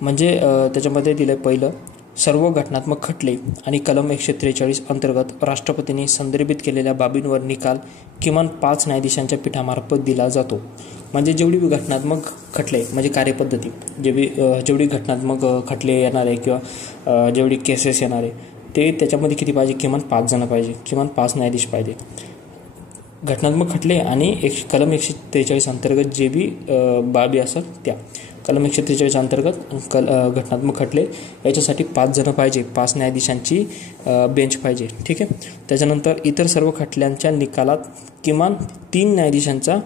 म्हणजे त्याच्यामध्ये दिलं आहे पहिलं, सर्व घटनात्मक खटले आणि कलम 143 अंतर्गत राष्ट्रपतींनी संदर्भित केलेल्या बाबींवर निकाल किमान 5 न्यायाधीशांच्या पीठामार्फत दिला जातो. म्हणजे जेवढी घटनात्मक खटले म्हणजे कार्यपद्धती जेवढी घटनात्मक खटले येणार आहे किंवा जेवढी केसेस येणार आहे ते त्याच्यामध्ये किती पाहिजे, किमान 5 जण पाहिजे, किमान 5 न्यायाधीश पाहिजे. घटनात्मक खटले आणि कलम 143 अंतर्गत जे बी बाबी असेल त्या कलम 143 अंतर्गत घटनात्मक खटले याच्यासाठी 5 जण पाहिजे, 5 न्यायाधीशांची बेंच पाहिजे. ठीक आहे. त्याच्यानंतर इतर सर्व खटल्यांच्या निकालात किमान 3 न्यायाधीशांचा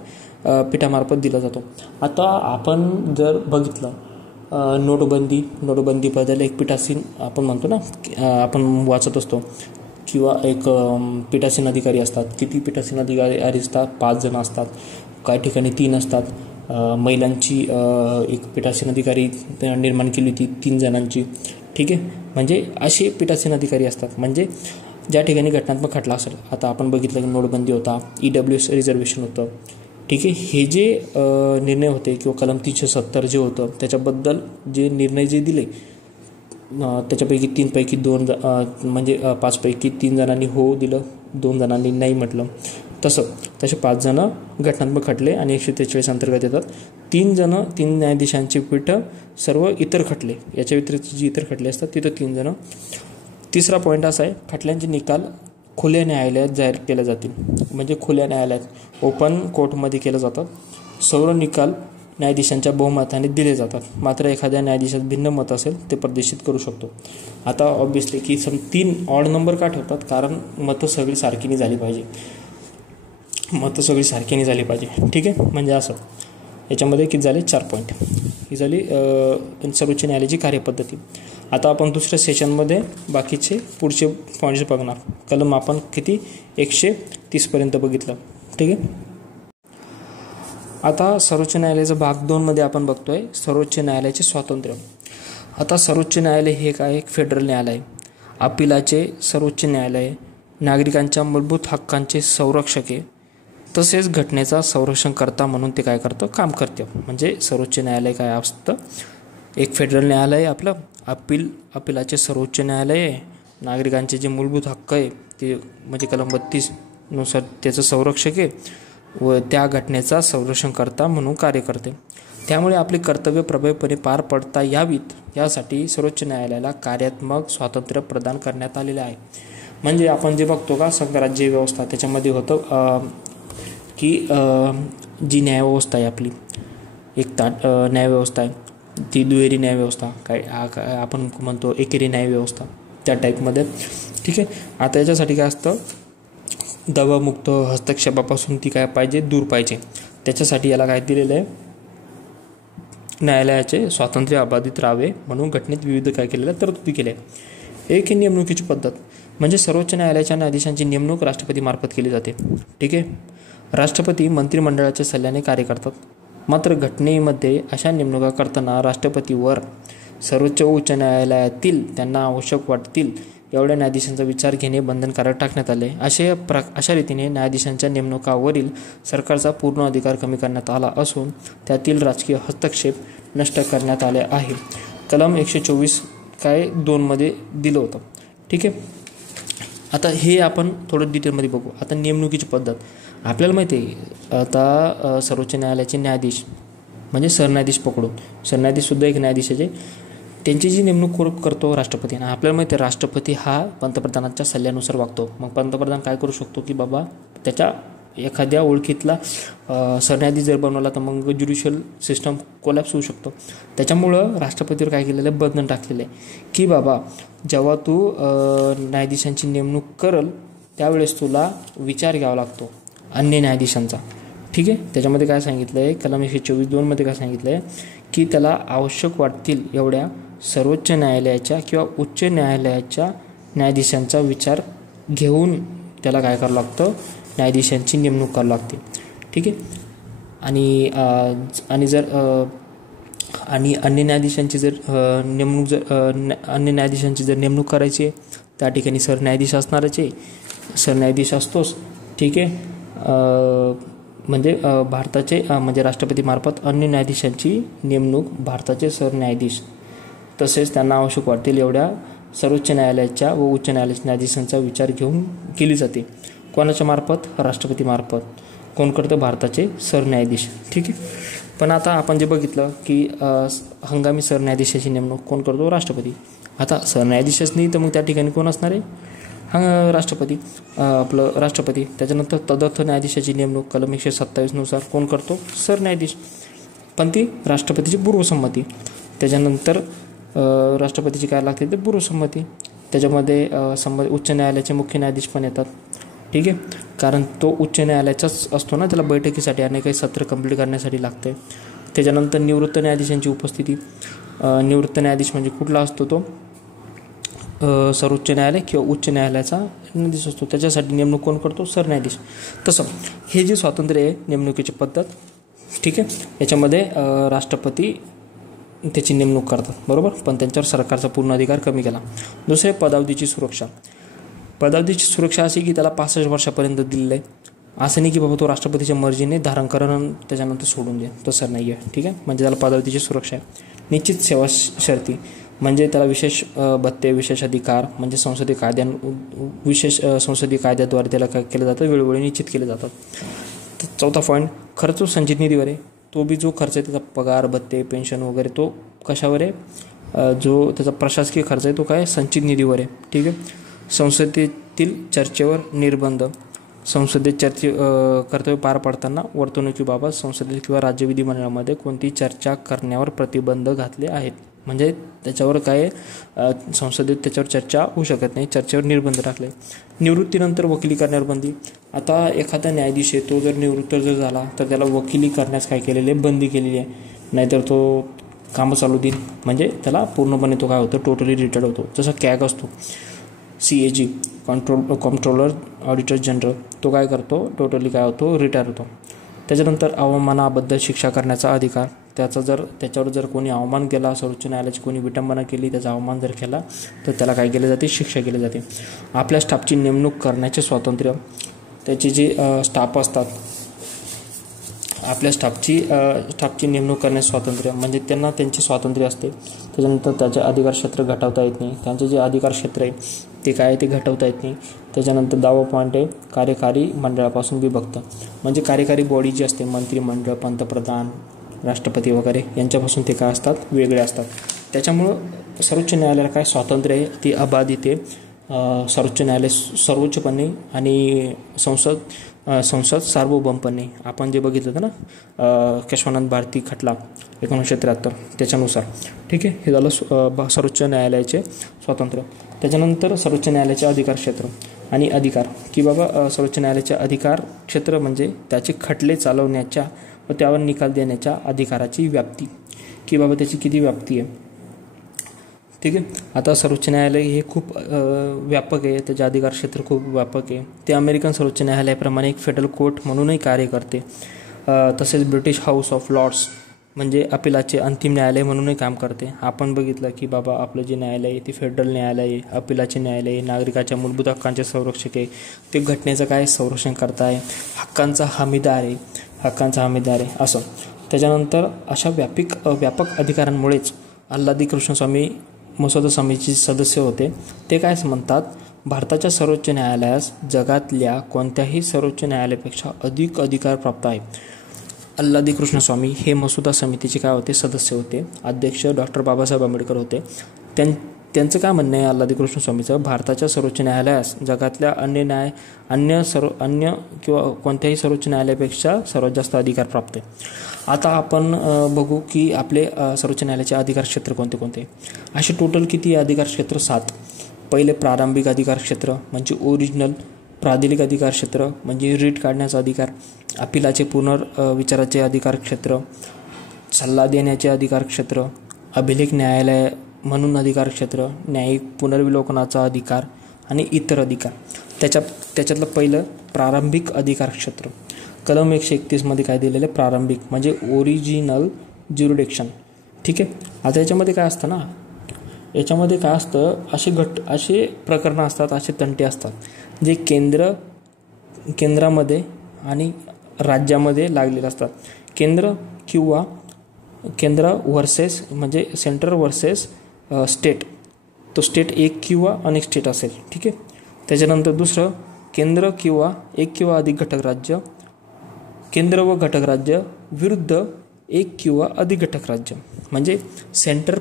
पीठामार्फत दिला जातो. आता आपण जर बघितलं नोटबंदीबद्दल एक पीठासीन आपण म्हणतो ना, आपण वाचत असतो किंवा एक पीठासीन अधिकारी असतात. किती पीठासीन अधिकारी असतात? 5 जण असतात, काही ठिकाणी 3 असतात. महिलांची एक पीठासीन अधिकारी निर्माण केली होती 3 जणांची. ठीक आहे. म्हणजे असे पीठासीन अधिकारी असतात म्हणजे ज्या ठिकाणी घटनात्मक खटला असेल. आता आपण बघितलं की नोटबंदी होता, EWS रिझर्वेशन होतं. ठीक आहे. हे जे निर्णय होते किंवा कलम 370 जे होतं त्याच्याबद्दल जे निर्णय जे दिले त्याच्यापैकी 3 पैकी 2 म्हणजे 5 पैकी 3 जणांनी हो दिलं, 2 जणांनी नाही म्हटलं. तसे 5 जण घटनात्मक खटले आणि 143 अंतर्गत येतात. 3 न्यायाधीशांची पीठ सर्व इतर खटले याच्या व्यतिरिक्त जी इतर खटले असतात तिथं 3 जण. तिसरा पॉईंट असा आहे, खटल्यांचे निकाल खुल्या न्यायालयात जाहीर केले जातील. म्हणजे खुल्या न्यायालयात ओपन कोर्टमध्ये केले जातात. सर्व निकाल न्यायाधीशांच्या बहुमताने दिले जातात. मात्र एखाद्या न्यायाधीशात भिन्न मत असेल ते प्रदर्शित करू शकतो. आता ऑब्व्हियसली की 3 ऑड नंबर का ठेवतात, कारण मतं सगळी सारखी नाही झाली पाहिजे. ठीक आहे. म्हणजे असं याच्यामध्ये किती झाले 4 पॉईंट. ही झाली सर्वोच्च न्यायालयाची कार्यपद्धती. आता आपण दुसऱ्या सेशनमध्ये बाकीचे पुढचे पॉईंट्स बघणार. कलम आपण किती 130 पर्यंत बघितलं. ठीक आहे. आता सर्वोच्च न्यायालयाचा भाग 2 मध्ये आपण बघतोय सर्वोच्च न्यायालयाचे स्वातंत्र्य. आता सर्वोच्च न्यायालय हे काय एक फेडरल न्यायालय आहे. अपिलाचे सर्वोच्च न्यायालय नागरिकांच्या मूलभूत हक्कांचे संरक्षक आहे. तसेच घटनेचा संरक्षणकर्ता म्हणून ते काय करतं, काम करतं. म्हणजे सर्वोच्च न्यायालय काय असतं, एक फेडरल न्यायालय आहे आपलं. अपिलाचे सर्वोच्च न्यायालय आहे. नागरिकांचे जे मूलभूत हक्क आहे ते म्हणजे कलम 32 नुसार त्याचं संरक्षक आहे व त्या घटनेचा संरक्षणकर्ता म्हणून कार्य करते. त्यामुळे आपली कर्तव्य प्रभावीपणे पार पडता यावीत यासाठी सर्वोच्च न्यायालयाला कार्यात्मक स्वातंत्र्य प्रदान करण्यात आलेले आहे. म्हणजे आपण जे बघतो का संघराज्य व्यवस्था त्याच्यामध्ये होतं की जी न्यायव्यवस्था आहे आपली एक न्यायव्यवस्था आहे ती दुहेरी न्यायव्यवस्था काय आपण म्हणतो एकेरी न्यायव्यवस्था त्या टाईपमध्ये. ठीक आहे. आता याच्यासाठी काय असतं, दबावमुक्त हस्तक्षेपापासून ती काय पाहिजे, दूर पाहिजे. त्याच्यासाठी याला काय दिलेलं आहे, न्यायालयाचे स्वातंत्र्य अबाधित राहावे म्हणून घटनेत विविध काय केलेलं तरतुदी केल्या. एक ही नेमणुकीची पद्धत म्हणजे सर्वोच्च न्यायालयाच्या न्यायाधीशांची नेमणूक राष्ट्रपतीमार्फत केली जाते. ठीक आहे. राष्ट्रपती मंत्रिमंडळाच्या सल्ल्याने कार्य करतात. मात्र घटनेमध्ये अशा नेमणुका करताना राष्ट्रपतीवर सर्वोच्च उच्च न्यायालयातील त्यांना आवश्यक वाटतील एवढ्या न्यायाधीशांचा विचार घेणे बंधनकारक टाकण्यात आले. अशा रीतीने न्यायाधीशांच्या नेमणुकावरील सरकारचा पूर्ण अधिकार कमी करण्यात आला असून त्यातील राजकीय हस्तक्षेप नष्ट करण्यात आले आहे. कलम 124 काय 2 मध्ये दिलं होतं. ठीक आहे. आता हे आपण थोडं डिटेलमध्ये बघू. आता नेमणुकीची पद्धत आपल्याला माहिती आहे. आता सर्वोच्च न्यायालयाचे न्यायाधीश म्हणजे सरन्यायाधीश पकडून सरन्यायाधीशसुद्धा एक न्यायाधीशाचे त्यांची जी नेमणूक करतो राष्ट्रपती. आपल्याला माहिती आहे राष्ट्रपती हा पंतप्रधानाच्या सल्ल्यानुसार वागतो. मग पंतप्रधान काय करू शकतो की बाबा त्याच्या एखाद्या ओळखीतला सरन्यायाधीश जर बनवला तर मग ज्युडिशियल सिस्टम कोलॅप्स होऊ शकतो. त्याच्यामुळं राष्ट्रपतीवर काय केलेलं आहे, बंधन टाकलेलं आहे की बाबा जेव्हा तू न्यायाधीशांची नेमणूक करल त्यावेळेस तुला विचार घ्यावा लागतो अन्य न्यायाधीशांचा. ठीक आहे. त्याच्यामध्ये काय सांगितलं आहे, कलम 124(2) मध्ये काय सांगितलं आहे की त्याला आवश्यक वाटतील एवढ्या सर्वोच्च न्यायालयाच्या किंवा उच्च न्यायालयाच्या न्यायाधीशांचा विचार घेऊन त्याला काय करावं लागतं, न्यायाधीशांची नेमणूक करावी लागते. ठीक आहे. आणि जर अन्य न्यायाधीशांची जर नेमणूक करायची आहे त्या ठिकाणी सरन्यायाधीश असणारच आहे, सरन्यायाधीश असतोच. ठीक आहे. म्हणजे भारताचे म्हणजे राष्ट्रपतीमार्फत अन्य न्यायाधीशांची नेमणूक भारताचे सरन्यायाधीश तसेच त्यांना आवश्यक वाटतील एवढ्या सर्वोच्च न्यायालयाच्या व उच्च न्यायालयाच्या न्यायाधीशांचा विचार घेऊन केली जाते. कोणाच्या मार्फत? राष्ट्रपतीमार्फत. कोण करतं? भारताचे सरन्यायाधीश. ठीक आहे. पण आता आपण जे बघितलं की हंगामी सरन्यायाधीशाची नेमणूक कोण करतो? राष्ट्रपती. आता सरन्यायाधीशच नाही तर मग त्या ठिकाणी कोण असणार आहे? राष्ट्रपती. आपलं राष्ट्रपती. त्याच्यानंतर तदर्थ न्यायाधीशाची नेमणूक कलम 127 नुसार कोण करतो? सरन्यायाधीश. पण ती राष्ट्रपतीची पूर्वसंमती. त्याच्यानंतर राष्ट्रपतीची काय लागते? ते पूर्वसंमती. त्याच्यामध्ये उच्च न्यायालयाचे मुख्य न्यायाधीश पण येतात. ठीक आहे. कारण तो उच्च न्यायालयाचाच असतो ना, त्याला बैठकीसाठी आणि काही सत्र कंप्लीट करण्यासाठी लागते. त्याच्यानंतर निवृत्त न्यायाधीशांची उपस्थिती. निवृत्त न्यायाधीश म्हणजे कुठला असतो? तो सर्वोच्च न्यायालय किंवा उच्च न्यायालयाचा न्यायाधीश असतो. त्याच्यासाठी नेमणूक कोण करतो? सरन्यायाधीश. तसं हे जे स्वातंत्र्य आहे नेमणुकीची पद्धत, ठीक आहे, याच्यामध्ये राष्ट्रपती त्याची नेमणूक करतात, बरोबर. पण त्यांच्यावर सरकारचा पूर्ण अधिकार कमी केला. दुसरे, पदावधीची सुरक्षा. पदावधीची सुरक्षा अशी की त्याला 65 वर्षापर्यंत दिलेलं आहे. असं नाही की बाबा तो राष्ट्रपतीच्या मर्जीने धारण करून त्याच्यानंतर सोडून दे, तसं नाही आहे. ठीक आहे. म्हणजे त्याला पदावधीची सुरक्षा आहे. निश्चित सेवा शर्ती म्हणजे त्याला विशेष भत्ते, विशेष अधिकार म्हणजे विशेष संसदीय कायद्याद्वारे त्याला काय केलं जातं? वेळोवेळी निश्चित केले जातात. चौथा पॉईंट, खर्च संचित निधीवर आहे. तो बी जो खर्च आहे त्याचा पगार, भत्ते, पेन्शन वगैरे तो कशावर आहे? जो त्याचा प्रशासकीय खर्च आहे तो काय? संचित निधीवर आहे. ठीक आहे. संसदेतील चर्चेवर निर्बंध. संसदेत कर्तव्य पार पाडताना वर्तणुकीबाबत संसदेत किंवा राज्य विधिमंडळामध्ये कोणती चर्चा करण्यावर प्रतिबंध घातले आहेत. म्हणजे त्याच्यावर काय संसदेत त्याच्यावर चर्चा होऊ शकत नाही, चर्चेवर निर्बंध टाकले. निवृत्तीनंतर वकिली करण्यावर बंदी. आता एखादा न्यायाधीश आहे तो जर निवृत्त झाला तर त्याला वकिली करण्यास काय केलेले? बंदी केलेली आहे. नाहीतर तो कामं चालू देईल, म्हणजे त्याला पूर्णपणे तो काय होतो? टोटली रिटायर्ड होतो. जसं कॅग असतो, CAG कॉम्प्ट्रोलर ऑडिटर जनरल, तो काय करतो? टोटली काय होतो? रिटायर होतो. त्याच्यानंतर अवमानाबद्दल शिक्षा करण्याचा अधिकार. त्याच्यावर जर कोणी अवमान केला, सर्वोच्च न्यायालयाची कोणी विटंबना केली, त्याचा अवमान जर केला तर त्याला काय केले जाते? शिक्षा केली जाते. आपल्या स्टाफची नेमणूक करण्याचे स्वातंत्र्य. त्याचे जे स्टाफ असतात, आपल्या स्टाफची नेमणूक करण्याचे स्वातंत्र्य म्हणजे त्यांना त्यांचे स्वातंत्र्य असते. त्याच्यानंतर त्याचे अधिकार क्षेत्र घटवता येत नाही. त्यांचे जे अधिकार क्षेत्र आहे ते काय आहे? ते घटवता येत नाही. त्याच्यानंतर 10वा पॉईंट आहे, कार्यकारी मंडळापासून विभक्त. म्हणजे कार्यकारी बॉडी जी असते, मंत्रिमंडळ, पंतप्रधान, राष्ट्रपती वगैरे यांच्यापासून ते काय असतात? वेगळे असतात. त्याच्यामुळं सर्वोच्च न्यायालयाला काय स्वातंत्र्य आहे? ती अबाधित आहे. सर्वोच्च न्यायालय सर्वोच्चपणे आणि संसद सार्वभौमपणे. आपण जे बघितलं होतं ना केशवानंद भारती खटला 1973 त्याच्यानुसार. ठीक आहे. हे झालं सर्वोच्च न्यायालयाचे स्वातंत्र्य. त्याच्यानंतर सर्वोच्च न्यायालयाचे अधिकार क्षेत्र आणि अधिकार की बाबा सर्वोच्च न्यायालयाचे अधिकार क्षेत्र म्हणजे त्याचे खटले चालवण्याच्या व त्यावर निकाल देण्याच्या अधिकाराची व्याप्ती की बाबा त्याची किती व्याप्ती आहे. ठीक आहे. आता सर्वोच्च न्यायालय हे खूप व्यापक आहे, त्याचे अधिकार क्षेत्र खूप व्यापक आहे. ते अमेरिकन सर्वोच्च न्यायालयाप्रमाणे एक फेडरल कोर्ट म्हणूनही कार्य करते. तसेच ब्रिटिश हाऊस ऑफ लॉर्ड्स म्हणजे अपिलाचे अंतिम न्यायालय म्हणूनही काम करते. आपण बघितलं की बाबा आपलं जे न्यायालय आहे ते फेडरल न्यायालय आहे, अपिलाचे न्यायालय आहे, नागरिकाच्या मूलभूत हक्कांचे संरक्षक आहे, ते घटनेचं काय संरक्षण करताय, हक्कांचा हमीदार आहे असं. त्याच्यानंतर अशा व्यापक अधिकारांमुळेच आल्हादी कृष्णस्वामी मसुदा समितीचे सदस्य होते. ते काय म्हणतात? भारताच्या सर्वोच्च न्यायालयास जगातल्या कोणत्याही सर्वोच्च न्यायालयापेक्षा अधिक अधिकार प्राप्त आहे. आल्हादी कृष्णस्वामी हे मसुदा समितीचे काय होते? सदस्य होते. अध्यक्ष डॉक्टर बाबासाहेब आंबेडकर होते. त्यांचं काय म्हणणं आहे आल्हादी कृष्णस्वामीचं? भारताच्या सर्वोच्च न्यायालयास जगातल्या अन्य किंवा कोणत्याही सर्वोच्च न्यायालयापेक्षा सर्वात जास्त अधिकार प्राप्त आहे. आता आपण बघू की आपले सर्वोच्च न्यायालयाचे अधिकार क्षेत्र कोणते कोणते. असे टोटल किती अधिकार क्षेत्र? 7. पहिले प्रारंभिक अधिकार क्षेत्र म्हणजे ओरिजिनल. प्रादेशिक अधिकार क्षेत्र म्हणजे रीट काढण्याचा अधिकार. अपिलाचे पुनर्विचाराचे अधिकार क्षेत्र. सल्ला देण्याचे अधिकार क्षेत्र. अभिलेख न्यायालय म्हणून अधिकार क्षेत्र. न्यायिक पुनर्विलोकनाचा अधिकार आणि इतर अधिकार. त्याच्यातलं पहिलं प्रारंभिक अधिकार क्षेत्र. कलम 131 मध्ये काय दिलेलं आहे? प्रारंभिक म्हणजे ओरिजिनल ज्युरिडिक्शन. ठीक आहे. आता याच्यामध्ये काय असतं ना, याच्यामध्ये काय असतं? असे प्रकरणं असतात, असे तंटे असतात जे केंद्रामध्ये आणि राज्यामध्ये लागलेले असतात. केंद्र वर्सेस म्हणजे सेंटर वर्सेस स्टेट, तो स्टेट एक किंवा अनेक स्टेट असेल. ठीक आहे. त्याच्यानंतर दुसरं केंद्र किंवा एक किंवा अधिक घटक राज्य, केंद्र व घटक राज्य विरुद्ध एक किंवा अधिक घटक राज्य, म्हणजे centre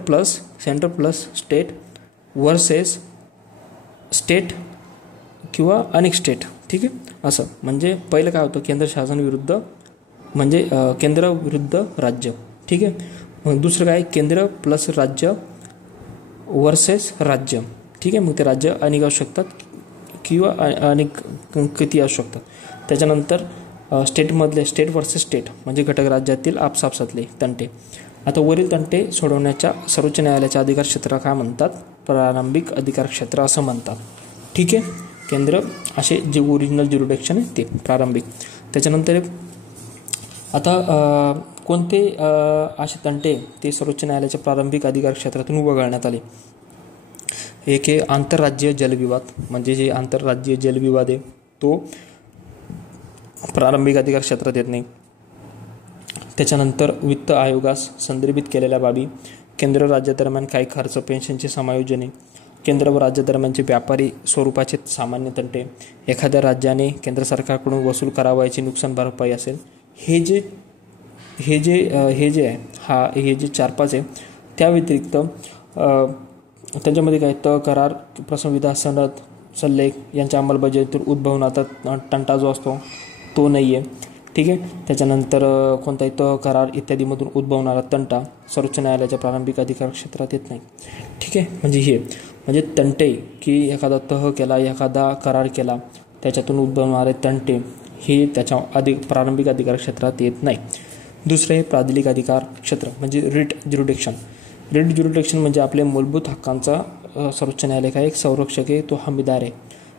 plus state versus state किंवा अनेक स्टेट. ठीक आहे. असं म्हणजे पहिलं काय होतं, केंद्र शासन विरुद्ध म्हणजे केंद्र विरुद्ध राज्य. ठीक आहे. मग दुसरं काय, केंद्र प्लस राज्य वर्सेस राज्य. ठीक आहे. मग ते राज्य अनेक असू शकतात किंवा अनेक किती असू शकतात. त्याच्यानंतर स्टेट वर्सेस स्टेट म्हणजे घटक राज्यातील आपसापसातले तंटे. आता वरील तंटे सोडवण्याच्या सर्वोच्च न्यायालयाच्या अधिकार क्षेत्राला काय म्हणतात, प्रारंभिक अधिकार क्षेत्र असं म्हणतात. ठीक आहे. केंद्र असे जे ओरिजिनल ज्युरिडिक्शन आहे ते प्रारंभिक. त्याच्यानंतर आता कोणते असे तंटे ते सर्वोच्च न्यायालयाच्या प्रारंभिक अधिकार क्षेत्रातून वगळण्यात आले. एक आहे आंतरराज्यीय जलविवाद, म्हणजे जे आंतरराज्यीय जलविवाद आहे तो प्रारंभिक अधिकार क्षेत्रात येत नाही. त्याच्यानंतर वित्त आयोगास संदर्भित केलेल्या बाबी, केंद्र राज्य दरम्यान काही खर्च पेन्शनचे समायोजने, केंद्र व राज्य दरम्यानचे व्यापारी स्वरूपाचे सामान्य तंटे, एखाद्या राज्याने केंद्र सरकारकडून वसूल करावयाची नुकसान भरपाई असेल, हे जे आहे हे जे 4-5 आहे. त्या व्यतिरिक्त त्यांच्यामध्ये काय करार, प्रसंविधा, सनद, सल्लेख यांच्या अंमलबजावणीतून उद्भवणारा तंटा जो असतो तो नाही आहे. ठीक आहे. त्याच्यानंतर कोणताही करार इत्यादीमधून उद्भवणारा तंटा सर्वोच्च न्यायालयाच्या प्रारंभिक अधिकार क्षेत्रात येत नाही. ठीक आहे. म्हणजे तंटे की एखादा केला, एखादा करार केला, त्याच्यातून उद्भवणारे तंटे हे त्याच्या प्रारंभिक अधिकार क्षेत्रात येत नाही. दुसरे प्रादेशिक अधिकार क्षेत्र म्हणजे रिट ज्युरिडिक्शन म्हणजे आपल्या मूलभूत हक्कांचा सर्वोच्च न्यायालय काय एक संरक्षक आहे, तो हमीदार आहे.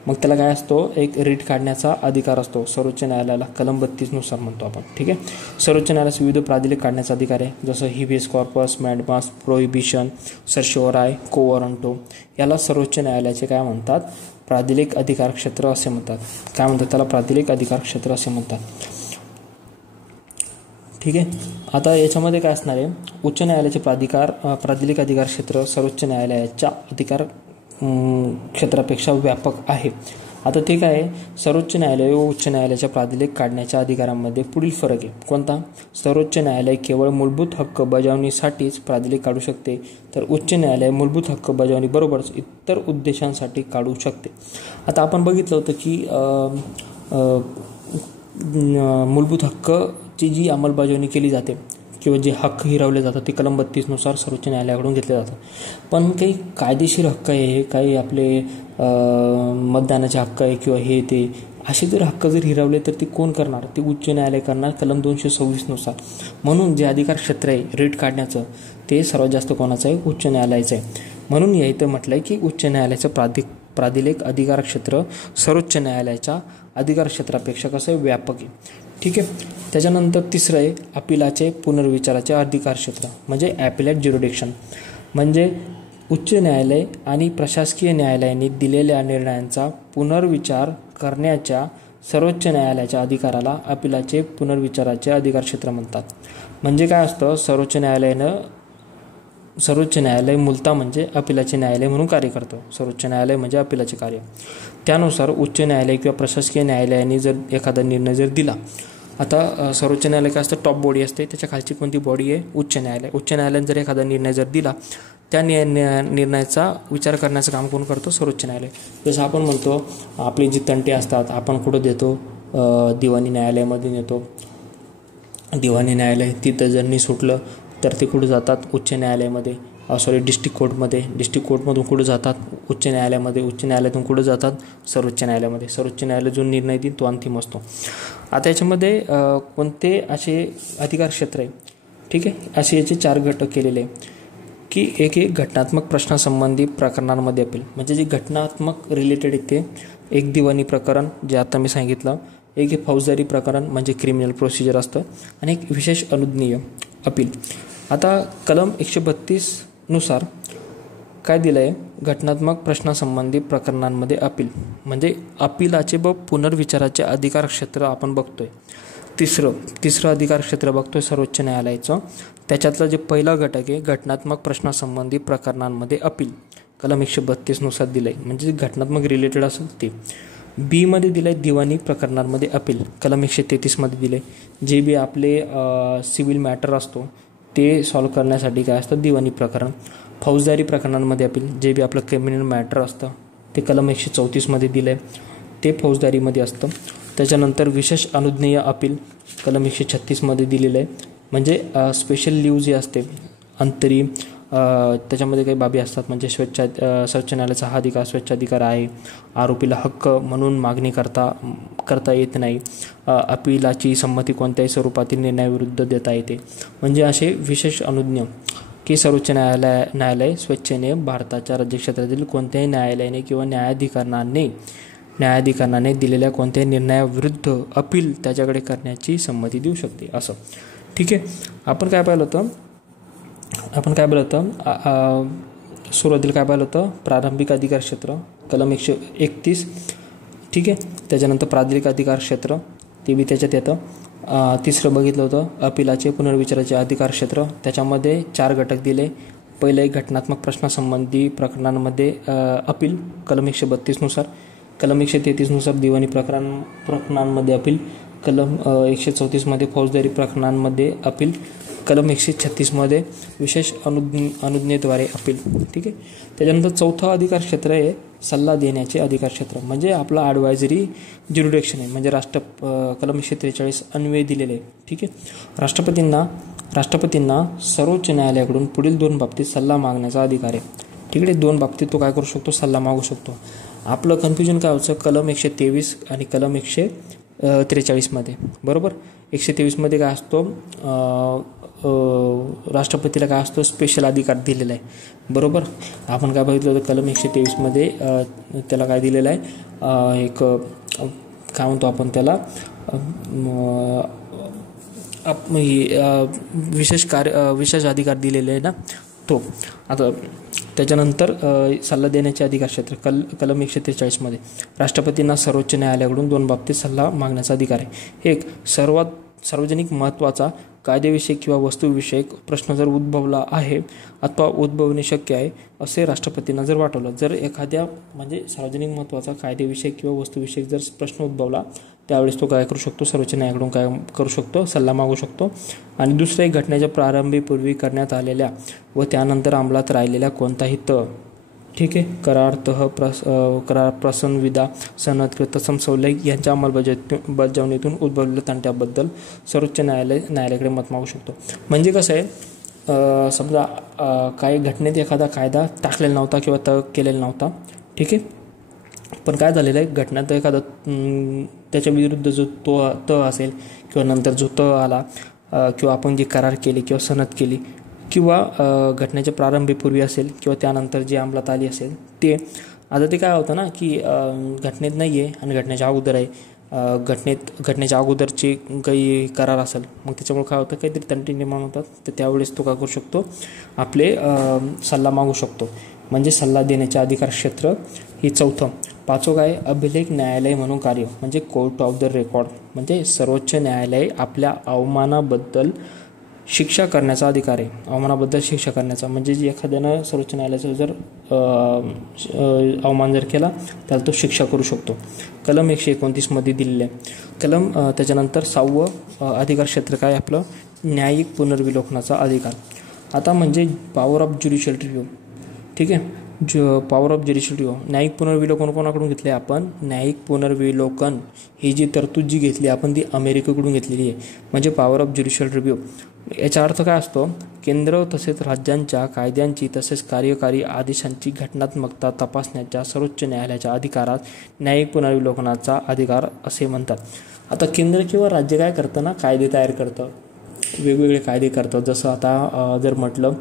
मग त्याला काय असतो, एक रिट काढण्याचा अधिकार असतो सर्वोच्च न्यायालयाला, कलम 32 नुसार म्हणतो आपण. ठीक आहे. सर्वोच्च न्यायालयास विविध प्रादेशिक काढण्याचा अधिकार आहे, जसं हिबियस कॉर्पस, मॅडमास, प्रोहिबिशन, सर्शिओराय, कोवरंटो. याला सर्वोच्च न्यायालयाचे काय म्हणतात, प्रादेशिक अधिकार क्षेत्र असे म्हणतात. काय म्हणतात त्याला, प्रादेशिक अधिकार क्षेत्र असे म्हणतात. ठीक आहे. आता याच्यामध्ये काय असणार आहे, उच्च न्यायालयाचे प्रादेशिक अधिकार क्षेत्र सर्वोच्च न्यायालयाच्या अधिकार क्षेत्रापेक्षा व्यापक आहे. आता ते काय आहे, सर्वोच्च न्यायालय व उच्च न्यायालयाच्या प्रादेशिक काढण्याच्या अधिकारांमध्ये पुढील फरक आहे. कोणता, सर्वोच्च न्यायालय केवळ मूलभूत हक्क बजावणीसाठीच प्रादेशिक काढू शकते, तर उच्च न्यायालय मूलभूत हक्क बजावणीबरोबरच इतर उद्देशांसाठी काढू शकते. आता आपण बघितलं होतं की मूलभूत हक्कची जी अंमलबजावणी केली जाते किंवा जे हक्क हिरावले जातात ते कलम 32 नुसार सर्वोच्च न्यायालयाकडून घेतले जातात. पण काही कायदेशीर हक्क आहे, काही आपले मतदानाचे हक्क आहे किंवा हे ते असे जर हक्क जर हिरावले तर ते कोण करणार, ते उच्च न्यायालय करणार कलम 226 नुसार. म्हणून जे अधिकार क्षेत्र आहे रिट काढण्याचं ते सर्वात जास्त कोणाचं आहे, उच्च न्यायालयाचं आहे. म्हणून या इथं म्हटलं आहे की उच्च न्यायालयाचं प्रादेशिक अधिकार क्षेत्र सर्वोच्च न्यायालयाच्या अधिकार क्षेत्रापेक्षा कसं आहे, व्यापक आहे. ठीक आहे. त्याच्यानंतर तिसरं आहे अपिलाचे पुनर्विचाराचे अधिकार क्षेत्र म्हणजे ॲपिलेट ज्युरिडिक्शन. म्हणजे उच्च न्यायालय आणि प्रशासकीय न्यायालयाने दिलेल्या निर्णयांचा पुनर्विचार करण्याच्या सर्वोच्च न्यायालयाच्या अधिकाराला अपिलाचे पुनर्विचाराचे अधिकार क्षेत्र म्हणतात. म्हणजे काय असतं, सर्वोच्च न्यायालय मूलतः म्हणजे अपिलाचे न्यायालय म्हणून कार्य करतं. सर्वोच्च न्यायालय म्हणजे अपिलाचे कार्य. त्यानुसार उच्च न्यायालय किंवा प्रशासकीय न्यायालयाने जर एखादा निर्णय जर दिला, आता सर्वोच्च न्यायालय काय असतं, टॉप बॉडी असते, त्याच्या खालची कोणती बॉडी आहे, उच्च न्यायालय. उच्च न्यायालयाने जर एखादा निर्णय जर दिला, त्या निर्णयाचा विचार करण्याचं काम कोण करतो, सर्वोच्च न्यायालय. जसं आपण म्हणतो आपली जी तंटे असतात आपण कुठं देतो, दिवाणी न्यायालयामध्ये नेतो. दिवाणी न्यायालय तिथं जर नाही सुटलं तर ते कुठं जातात, उच्च न्यायालयामध्ये, डिस्ट्रिक्ट कोर्टमध्ये. डिस्ट्रिक्ट कोर्टमधून कुठं जातात, उच्च न्यायालयामध्ये. उच्च न्यायालयातून कुठं जातात, सर्वोच्च न्यायालयामध्ये. सर्वोच्च न्यायालय जो निर्णय देईल तो अंतिम असतो. आता याच्यामध्ये कोणते असे अधिकार क्षेत्र आहे, ठीक आहे, असे याचे 4 घटक केलेले आहे की एक घटनात्मक प्रश्नासंबंधी प्रकरणांमध्ये अपील, म्हणजे जे घटनात्मक रिलेटेड येते. एक दिवाणी प्रकरण जे आता मी सांगितलं, एक फौजदारी प्रकरण म्हणजे क्रिमिनल प्रोसिजर असतं, आणि एक विशेष अनुज्ञेय अपील. आता कलम 132 नुसार काय दिलं आहे घटनात्मक प्रश्नासंबंधी प्रकरणांमध्ये अपील, म्हणजे अपीलाचे व पुनर्विचाराचे अधिकार क्षेत्र आपण बघतोय. तिसरं अधिकार क्षेत्र बघतोय सर्वोच्च न्यायालयाचं. त्याच्यातलं जे पहिला घटक आहे घटनात्मक प्रश्नासंबंधी प्रकरणांमध्ये अपील, कलम 132 नुसार दिलंय, म्हणजे घटनात्मक रिलेटेड असेल ते. बी मध्ये दिलंय दिवाणी प्रकरणांमध्ये अपील, कलम 133 मध्ये दिले. जे बी आपले सिव्हिल मॅटर असतो ते सॉल्व्ह करण्यासाठी काय असतं दिवाणी प्रकरण. फौजदारी प्रकरणांमध्ये अपील, जे बी आपलं क्रिमिनल मॅटर असतं ते कलम 134 मध्ये दिलंय, ते फौजदारीमध्ये असतं. त्याच्यानंतर विशेष अनुज्ञेय अपील कलम 136 मध्ये दिलेलं आहे, म्हणजे स्पेशल लीव जी असते अंतरिम, त्याच्यामध्ये काही बाबी असतात, म्हणजे सर्वोच्च न्यायालयाचा हा अधिकार स्वेच्छाधिकार आहे. आरोपीला हक्क म्हणून मागणी करता येत नाही. अपीलाची संमती कोणत्याही स्वरूपातील निर्णयाविरुद्ध देता येते. म्हणजे असे विशेष अनुज्ञ की सर्वोच्च न्यायालय स्वेच्छेने भारताच्या राज्यक्षेत्रातील कोणत्याही न्यायालयाने किंवा न्यायाधिकरणाने दिलेल्या कोणत्याही निर्णयाविरुद्ध अपील त्याच्याकडे करण्याची संमती देऊ शकते असं. ठीक आहे. आपण काय पाहिलं होतं सुरुवातीला काय पाहिलं होतं प्रारंभिक अधिकार क्षेत्र कलम 131. ठीक आहे. त्याच्यानंतर प्रादेशिक अधिकार क्षेत्र ते बी त्याच्यात येतं. तिसरं बघितलं होतं अपीलाचे पुनर्विचाराचे अधिकार क्षेत्र, त्याच्यामध्ये 4 घटक दिले. पहिलं एक घटनात्मक प्रश्नासंबंधी प्रकरणांमध्ये अपील कलम 132 नुसार, कलम 133 नुसार दिवाणी प्रकरणांमध्ये अपील, कलम 134 मध्ये फौजदारी प्रकरणांमध्ये अपील, कलम 136 मध्ये विशेष अनुज्ञेद्वारे अपील. ठीक आहे. त्याच्यानंतर चौथा अधिकार क्षेत्र आहे सल्ला देण्याचे अधिकार क्षेत्र, म्हणजे आपला ॲडवायझरी ज्युरिडिक्शन आहे, म्हणजे कलम 143 अन्वये दिलेले आहे. ठीक आहे. राष्ट्रपतींना सर्वोच्च न्यायालयाकडून पुढील 2 बाबतीत सल्ला मागण्याचा अधिकार आहे. ठीक आहे. 2 बाबतीत तो काय करू शकतो सल्ला मागू शकतो. आपलं कन्फ्युजन काय होतं कलम 123 आणि कलम 143 मध्ये. बरोबर. 123 मध्ये काय असतो राष्ट्रपतीला काय असतो स्पेशल अधिकार दिलेला आहे. बरोबर. आपण काय बघितलं होतं कलम 123 मध्ये त्याला काय दिलेलं आहे एक काय म्हणतो आपण त्याला विशेष अधिकार दिलेले आहे ना तो. आता त्याच्यानंतर सल्ला देण्याचे अधिकार क्षेत्र कलम 143 मध्ये राष्ट्रपतींना सर्वोच्च न्यायालयाकडून 2 बाबतीत सल्ला मागण्याचा अधिकार आहे. एक सार्वजनिक महत्त्वाचा कायदेविषयक किंवा वस्तूविषयक प्रश्न जर उद्भवला आहे अथवा उद्भवणे शक्य आहे असे राष्ट्रपतींना जर वाटवलं, जर एखाद्या म्हणजे सार्वजनिक महत्त्वाचा कायदेविषयक किंवा वस्तूविषयक जर प्रश्न उद्भवला त्यावेळेस तो काय करू शकतो सर्वोच्च न्यायालयाकडून काय करू शकतो सल्ला मागू शकतो. आणि दुसरं एक घटनेच्या प्रारंभीपूर्वी करण्यात आलेल्या व त्यानंतर अंमलात राहिलेल्या कोणताही ठीक आहे करार करार प्रसंविदा सनद तत्सम सवलत यांच्या अंमलबजावणीतून उद्भवलेल्या तंट्याबद्दल सर्वोच्च न्यायालयाकडे मत मागू शकतो. म्हणजे कसं आहे समजा काही घटनेत एखादा कायदा टाकलेला नव्हता किंवा केलेला नव्हता. ठीक आहे. पण काय झालेलं आहे घटनेत एखादा त्याच्या विरुद्ध जो असेल किंवा नंतर जो आला किंवा आपण जी करार केली किंवा सनद केली किंवा घटनेच्या प्रारंभीपूर्वी असेल किंवा त्यानंतर जी अंमलात आली असेल ते आता ते काय होतं ना की घटनेत नाही आहे आणि घटनेच्या अगोदर आहे. घटनेच्या अगोदरची काही करार असेल मग त्याच्यामुळे काय होतं काहीतरी तंटी निर्माण होतात, तर त्यावेळेस तो काय करू शकतो आपले सल्ला मागू शकतो. म्हणजे सल्ला देण्याचे अधिकार क्षेत्र ही चौथं. 5वं काय अभिलेख न्यायालय म्हणून कार्य, म्हणजे कोर्ट ऑफ द रेकॉर्ड, म्हणजे सर्वोच्च न्यायालय आपल्या अवमानाबद्दल शिक्षा करण्याचा अधिकार आहे. अवमानाबद्दल शिक्षा करण्याचा म्हणजे जे एखाद्यानं सर्वोच्च न्यायालयाचा जर अवमान जर केला त्याला तो शिक्षा करू शकतो. कलम 129 मध्ये दिलेलं आहे. त्याच्यानंतर 6वं अधिकार क्षेत्र काय आपलं न्यायिक पुनर्विलोकनाचा अधिकार. आता म्हणजे पॉवर ऑफ ज्युडिशियल रिव्ह्यू. ठीक आहे. पॉवर ऑफ ज्युडिशियल रिव्ह्यू न्यायिक पुनर्विलोकन कोणाकडून घेतले आपण न्यायिक पुनर्विलोकन ही जी तरतूद जी घेतली आपण ती अमेरिकेकडून घेतलेली आहे. म्हणजे पॉवर ऑफ ज्युडिशियल रिव्ह्यू याचा अर्थ काय असतो केंद्र तसेच राज्यांच्या कायद्यांची तसेच कार्यकारी आदेशांची घटनात्मकता तपासण्याच्या सर्वोच्च न्यायालयाच्या अधिकारात न्यायिक पुनर्विलोकनाचा अधिकार असे म्हणतात. आता केंद्र किंवा राज्य काय करतं ना कायदे तयार करतं, वेगवेगळे कायदे करतं. जसं आता जर म्हटलं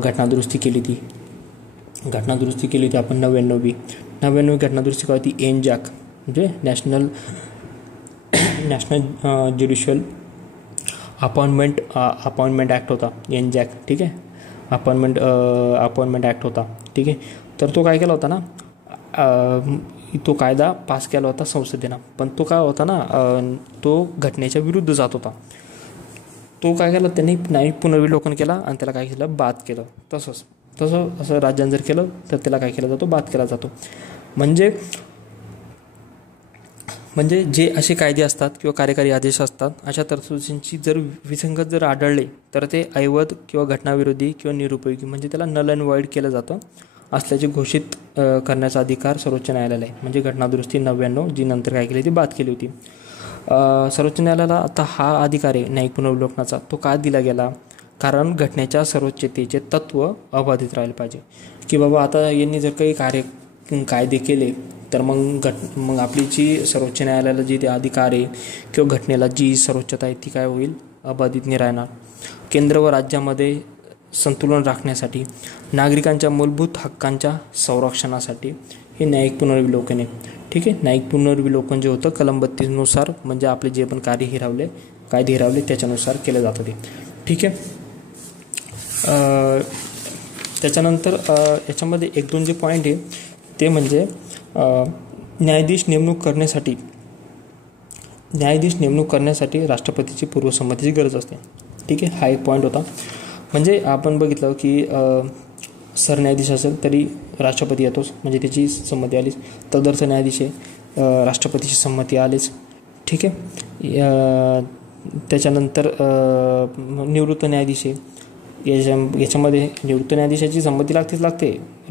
घटनादुरुस्ती केली होती आपण 99वी घटनादुरुस्ती काय होती एनजॅक म्हणजे नॅशनल ज्युडिशियल अपॉइंटमेंट ॲक्ट होता एनजॅक. ठीक आहे. अपॉइंटमेंट ॲक्ट होता, ठीक आहे. तर तो काय केला होता ना, तो कायदा पास केला होता संसदेनं, पण तो काय होता ना, तो घटनेच्या विरुद्ध जात होता. तो काय केला, त्यांनी न्यायिक पुनर्विलोकन केला आणि त्याला काय केलं, बाद केलं. तसं असं राज्यानं जर केलं तर त्याला काय केला जातो, बाद केला जातो. म्हणजे जे असे कायदे असतात किंवा कार्यकारी आदेश असतात, अशा तरतुदींची जर विसंगत जर आढळले तर ते अवैध किंवा घटनाविरोधी किंवा निरुपयोगी, म्हणजे त्याला नल अँड वॉइड केलं जातं असल्याचे घोषित करण्याचा अधिकार सर्वोच्च न्यायालयाला आहे. म्हणजे घटनादुरुस्ती 99 जी नंतर काय केली ती बाद केली होती. सर्वोच्च न्यायालयाला आता हा अधिकार आहे न्यायिक पुनर्विलोकनाचा, तो का दिला गेला, कारण घटनेच्या सर्वोच्चतेचे तत्त्व अबाधित राहिले पाहिजे. की बाबा आता यांनी जर काही कायदे केले तर मग आपली जी सर्वोच्च न्यायालयाला जी ते अधिकार आहे किंवा घटनेला जी सर्वोच्चता आहे ती काय होईल, अबाधित नाही राहणार. केंद्र व राज्यामध्ये संतुलन राखण्यासाठी, नागरिकांच्या मूलभूत हक्कांच्या संरक्षणासाठी हे न्यायिक पुनर्विलोकन आहे, ठीक आहे. न्यायिक पुनर्विलोकन जे होतं कलम 32 नुसार, म्हणजे आपले जे पण कायदे हिरावले त्याच्यानुसार केलं जातं ते, ठीक आहे. त्याच्यानंतर याच्यामध्ये 1-2 जे पॉईंट आहे ते म्हणजे न्यायाधीश नेमणूक करण्यासाठी राष्ट्रपतीची पूर्वसंमतीची गरज असते, ठीक आहे. हा एक पॉईंट होता. म्हणजे आपण बघितलं की सरन्यायाधीश असेल तरी राष्ट्रपती येतोच, म्हणजे त्याची संमती आलीच. तदर्थ न्यायाधीश आहे, राष्ट्रपतीची संमती आलीच, ठीक आहे. त्याच्यानंतर निवृत्त न्यायाधीश आहे, याच्यामध्ये निवृत्त न्यायाधीशाची संमती लागते,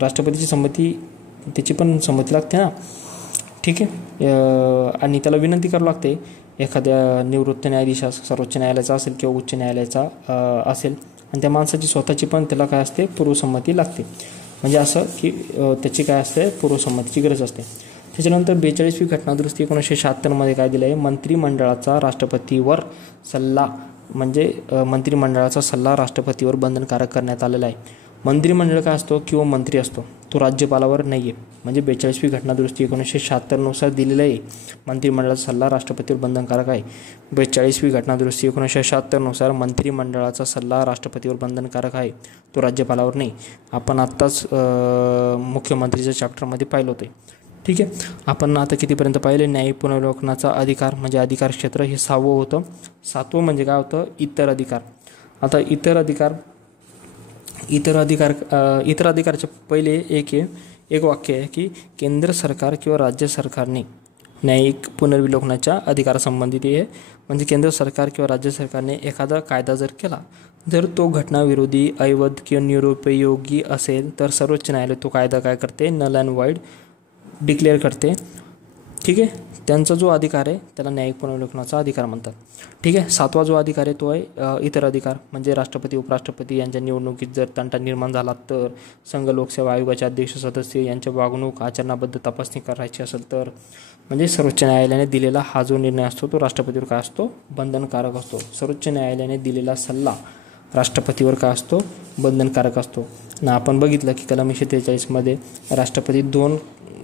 राष्ट्रपतीची संमती त्याची पण संमती लागते ना, ठीक आहे. आणि त्याला विनंती करावी लागते एखाद्या निवृत्त न्यायाधीशास, सर्वोच्च न्यायालयाचा असेल किंवा उच्च न्यायालयाचा असेल, आणि त्या माणसाची स्वतःची पण त्याला काय असते, पूर्वसंमती लागते. म्हणजे असं की त्याची काय असते, पूर्वसंमतीची गरज असते. त्याच्यानंतर 42वी घटनादुरुस्ती 1976 काय दिलं आहे, मंत्रिमंडळाचा राष्ट्रपतीवर बंधनकारक करण्यात आलेला आहे. मंत्रिमंडळ काय असतो किंवा मंत्री असतो तो राज्यपालावर नाही आहे. म्हणजे 42वी घटनादुरुस्ती 1976 नुसार दिलेलं आहे मंत्रिमंडळाचा सल्ला राष्ट्रपतीवर बंधनकारक आहे. 42वी घटनादुरुस्ती 1976 नुसार मंत्रिमंडळाचा सल्ला राष्ट्रपतीवर बंधनकारक आहे, तो राज्यपालावर नाही. आपण आत्ताच मुख्यमंत्रीच्या चॅप्टरमध्ये पाहिलं होते, ठीक आहे. आपण आता कितीपर्यंत पाहिले, न्यायिक पुनर्विलोकनाचा अधिकार म्हणजे अधिकार क्षेत्र हे 6वं होतं. 7वं म्हणजे काय होतं, इतर अधिकार. आता इतर अधिकारचे पहिले एक वाक्य आहे की केंद्र सरकार किंवा राज्य सरकारने न्यायिक पुनर्विलोकनाच्या अधिकारासंबंधित आहे. म्हणजे केंद्र सरकार किंवा राज्य सरकारने एखादा कायदा जर केला, जर तो घटनाविरोधी, अवैध किंवा निरुपयोगी असेल तर सर्वोच्च न्यायालय तो कायदा काय करते, नल अँड वॉइड डिक्लेअर करते, ठीक आहे. त्यांचा जो अधिकार आहे त्याला न्यायिक पुनर्विलोकनाचा अधिकार म्हणतात, ठीक आहे. 7वा जो अधिकार आहे तो आहे इतर अधिकार. म्हणजे राष्ट्रपती, उपराष्ट्रपती यांच्या निवडणुकीत जर तंटा निर्माण झाला तर, संघ लोकसेवा आयोगाचे अध्यक्ष सदस्य यांच्या वागणूक आचरणाबद्ध तपासणी करायची असेल तर, म्हणजे सर्वोच्च न्यायालयाने दिलेला हा जो निर्णय असतो तो राष्ट्रपतीवर काय असतो, बंधनकारक असतो. सर्वोच्च न्यायालयाने दिलेला सल्ला राष्ट्रपतीवर काय असतो, बंधनकारक असतो. ना आपण बघितलं की कलम 143 राष्ट्रपती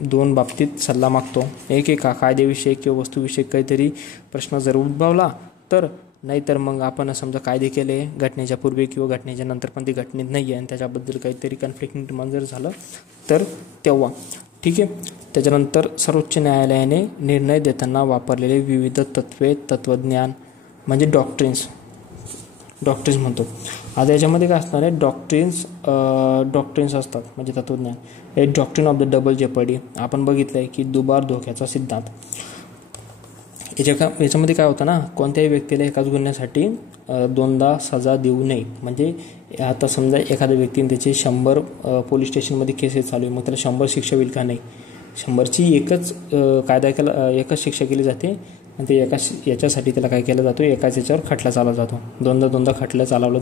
दोन बाबतीत सल्ला मागतो. एक कायदेविषयक किंवा वस्तूविषयक काहीतरी प्रश्न जर उद्भवला तर, नाहीतर मग आपण समजा कायदे केले घटनेच्या पूर्वी किंवा घटनेच्या नंतर पण ती घटनेत नाही आहे आणि त्याच्याबद्दल काहीतरी कन्फ्लिक्ट निर्माण जर झालं तर तेव्हा, ठीक आहे. त्याच्यानंतर सर्वोच्च न्यायालयाने निर्णय देताना वापरलेले विविध तत्वज्ञान म्हणजे डॉक्ट्रिन्स म्हणतो. आता याच्यामध्ये काय असणार आहे, डॉक्ट्रिन्स असतात म्हणजे तत्वज्ञान. हे doctrine of the double Jeopardy आपण बघितलं आहे की दुबार धोक्याचा सिद्धांत. याच्यामध्ये काय होतं ना, कोणत्याही व्यक्तीला एकाच गुन्ह्यासाठी 2दा सजा देऊ नये. म्हणजे आता समजा एखाद्या व्यक्तीने त्याचे 100 पोलीस स्टेशनमध्ये केसेस चालू आहे, मग त्याला 100 शिक्षा होईल का, नाही. 100ची एकच शिक्षा केली जाते आणि ते याच्यासाठी त्याला काय केलं जातो, एकाच याच्यावर खटला चालवला जातो. दोनदा खटला चालवला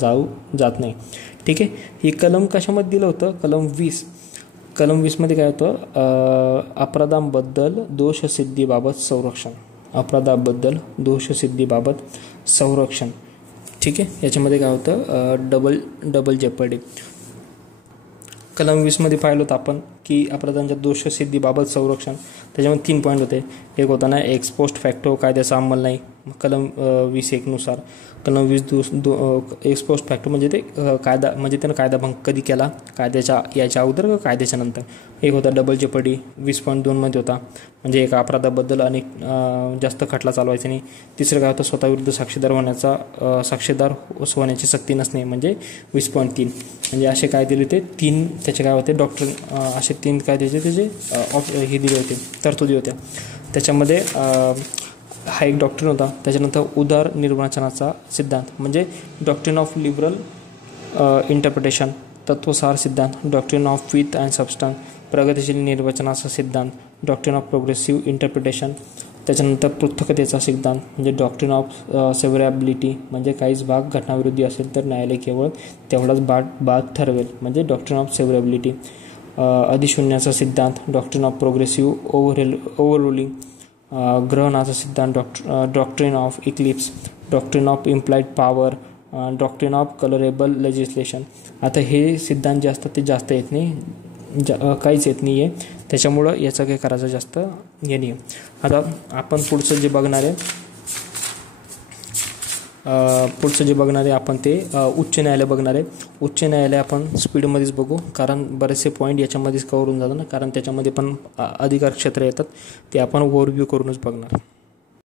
जात नाही, ठीक आहे. ही कलम कशामध्ये दिलं होतं, कलम 20 मध्ये काय होतं, अपराधांबद्दल दोषसिद्धीबाबत संरक्षण, ठीक आहे. याच्यामध्ये काय होतं, डबल जेपर्डी. कलम 20 मध्ये पाहिलं होतं आपण की अपराधांच्या दोषसिद्धीबाबत संरक्षण. त्याच्यामध्ये 3 पॉईंट होते. एक होता ना, एक्स पोस्ट फॅक्टो कायद्याचा अंमल नाही, कलम 20(1) नुसार. कलम 20(2) एक्सपोस्ट फॅक्टो म्हणजे ते कायदा, म्हणजे त्यानं कायदाभंग कधी केला, कायद्याच्या याच्या अगोदर का कायद्याच्या नंतर. एक होता डबल जेपडी 20.2 मध्ये होता, म्हणजे एका अपराधाबद्दल अनेक जास्त खटला चालवायचा नाही. तिसरं काय होतं, स्वतःविरुद्ध साक्षीदार होण्याची सक्ती नसणे, म्हणजे 20.3. म्हणजे असे कायदे दिले होते 3. त्याचे काय होते डॉक्टर, असे 3 कायद्याचे त्याचे हे दिले होते, तरतुदी होत्या. त्याच्यामध्ये हा एक डॉक्ट्रिन होता. त्याच्यानंतर उदार निर्वचनाचा सिद्धांत, म्हणजे डॉक्ट्रिन ऑफ लिबरल इंटरप्रिटेशन, तत्वसार सिद्धांत, doctrine of with and substance, प्रगतिशील निर्वचनाचा सिद्धांत, डॉक्ट्रिन ऑफ प्रोग्रेसिव्ह इंटरप्रिटेशन. त्याच्यानंतर पृथकतेचा सिद्धांत, म्हणजे डॉक्ट्रिन ऑफ सेव्हरॅबिलिटी, म्हणजे काहीच भाग घटनाविरोधी असेल तर न्यायालय केवळ तेवढाच बाद ठरवेल, म्हणजे डॉक्ट्रिन ऑफ सेव्हरॅबिलिटी. अधिशून्याचा सिद्धांत, डॉक्ट्रिन ऑफ प्रोग्रेसिव्ह ओव्हररुलिंग, ग्रहणाचा सिद्धांत, doctrine of Eclipse, doctrine of implied power, doctrine of colourable legislation. आता हे सिद्धांत जे असतात ते जास्त येत नाही, काहीच येत नाही आहे, त्याच्यामुळं याचं काही करायचं जास्त हे नाही. आता आपण पुढचं जे बघणार आहे आपण ते उच्च न्यायालय बघणार आहे. उच्च न्यायालय आपण स्पीडमध्येच बघू, कारण बरेचसे पॉईंट याच्यामध्येच कव्हर होऊन जातात ना, कारण त्याच्यामध्ये पण अधिकार क्षेत्र येतात, ते आपण ओव्हरव्ह्यू करूनच बघणार.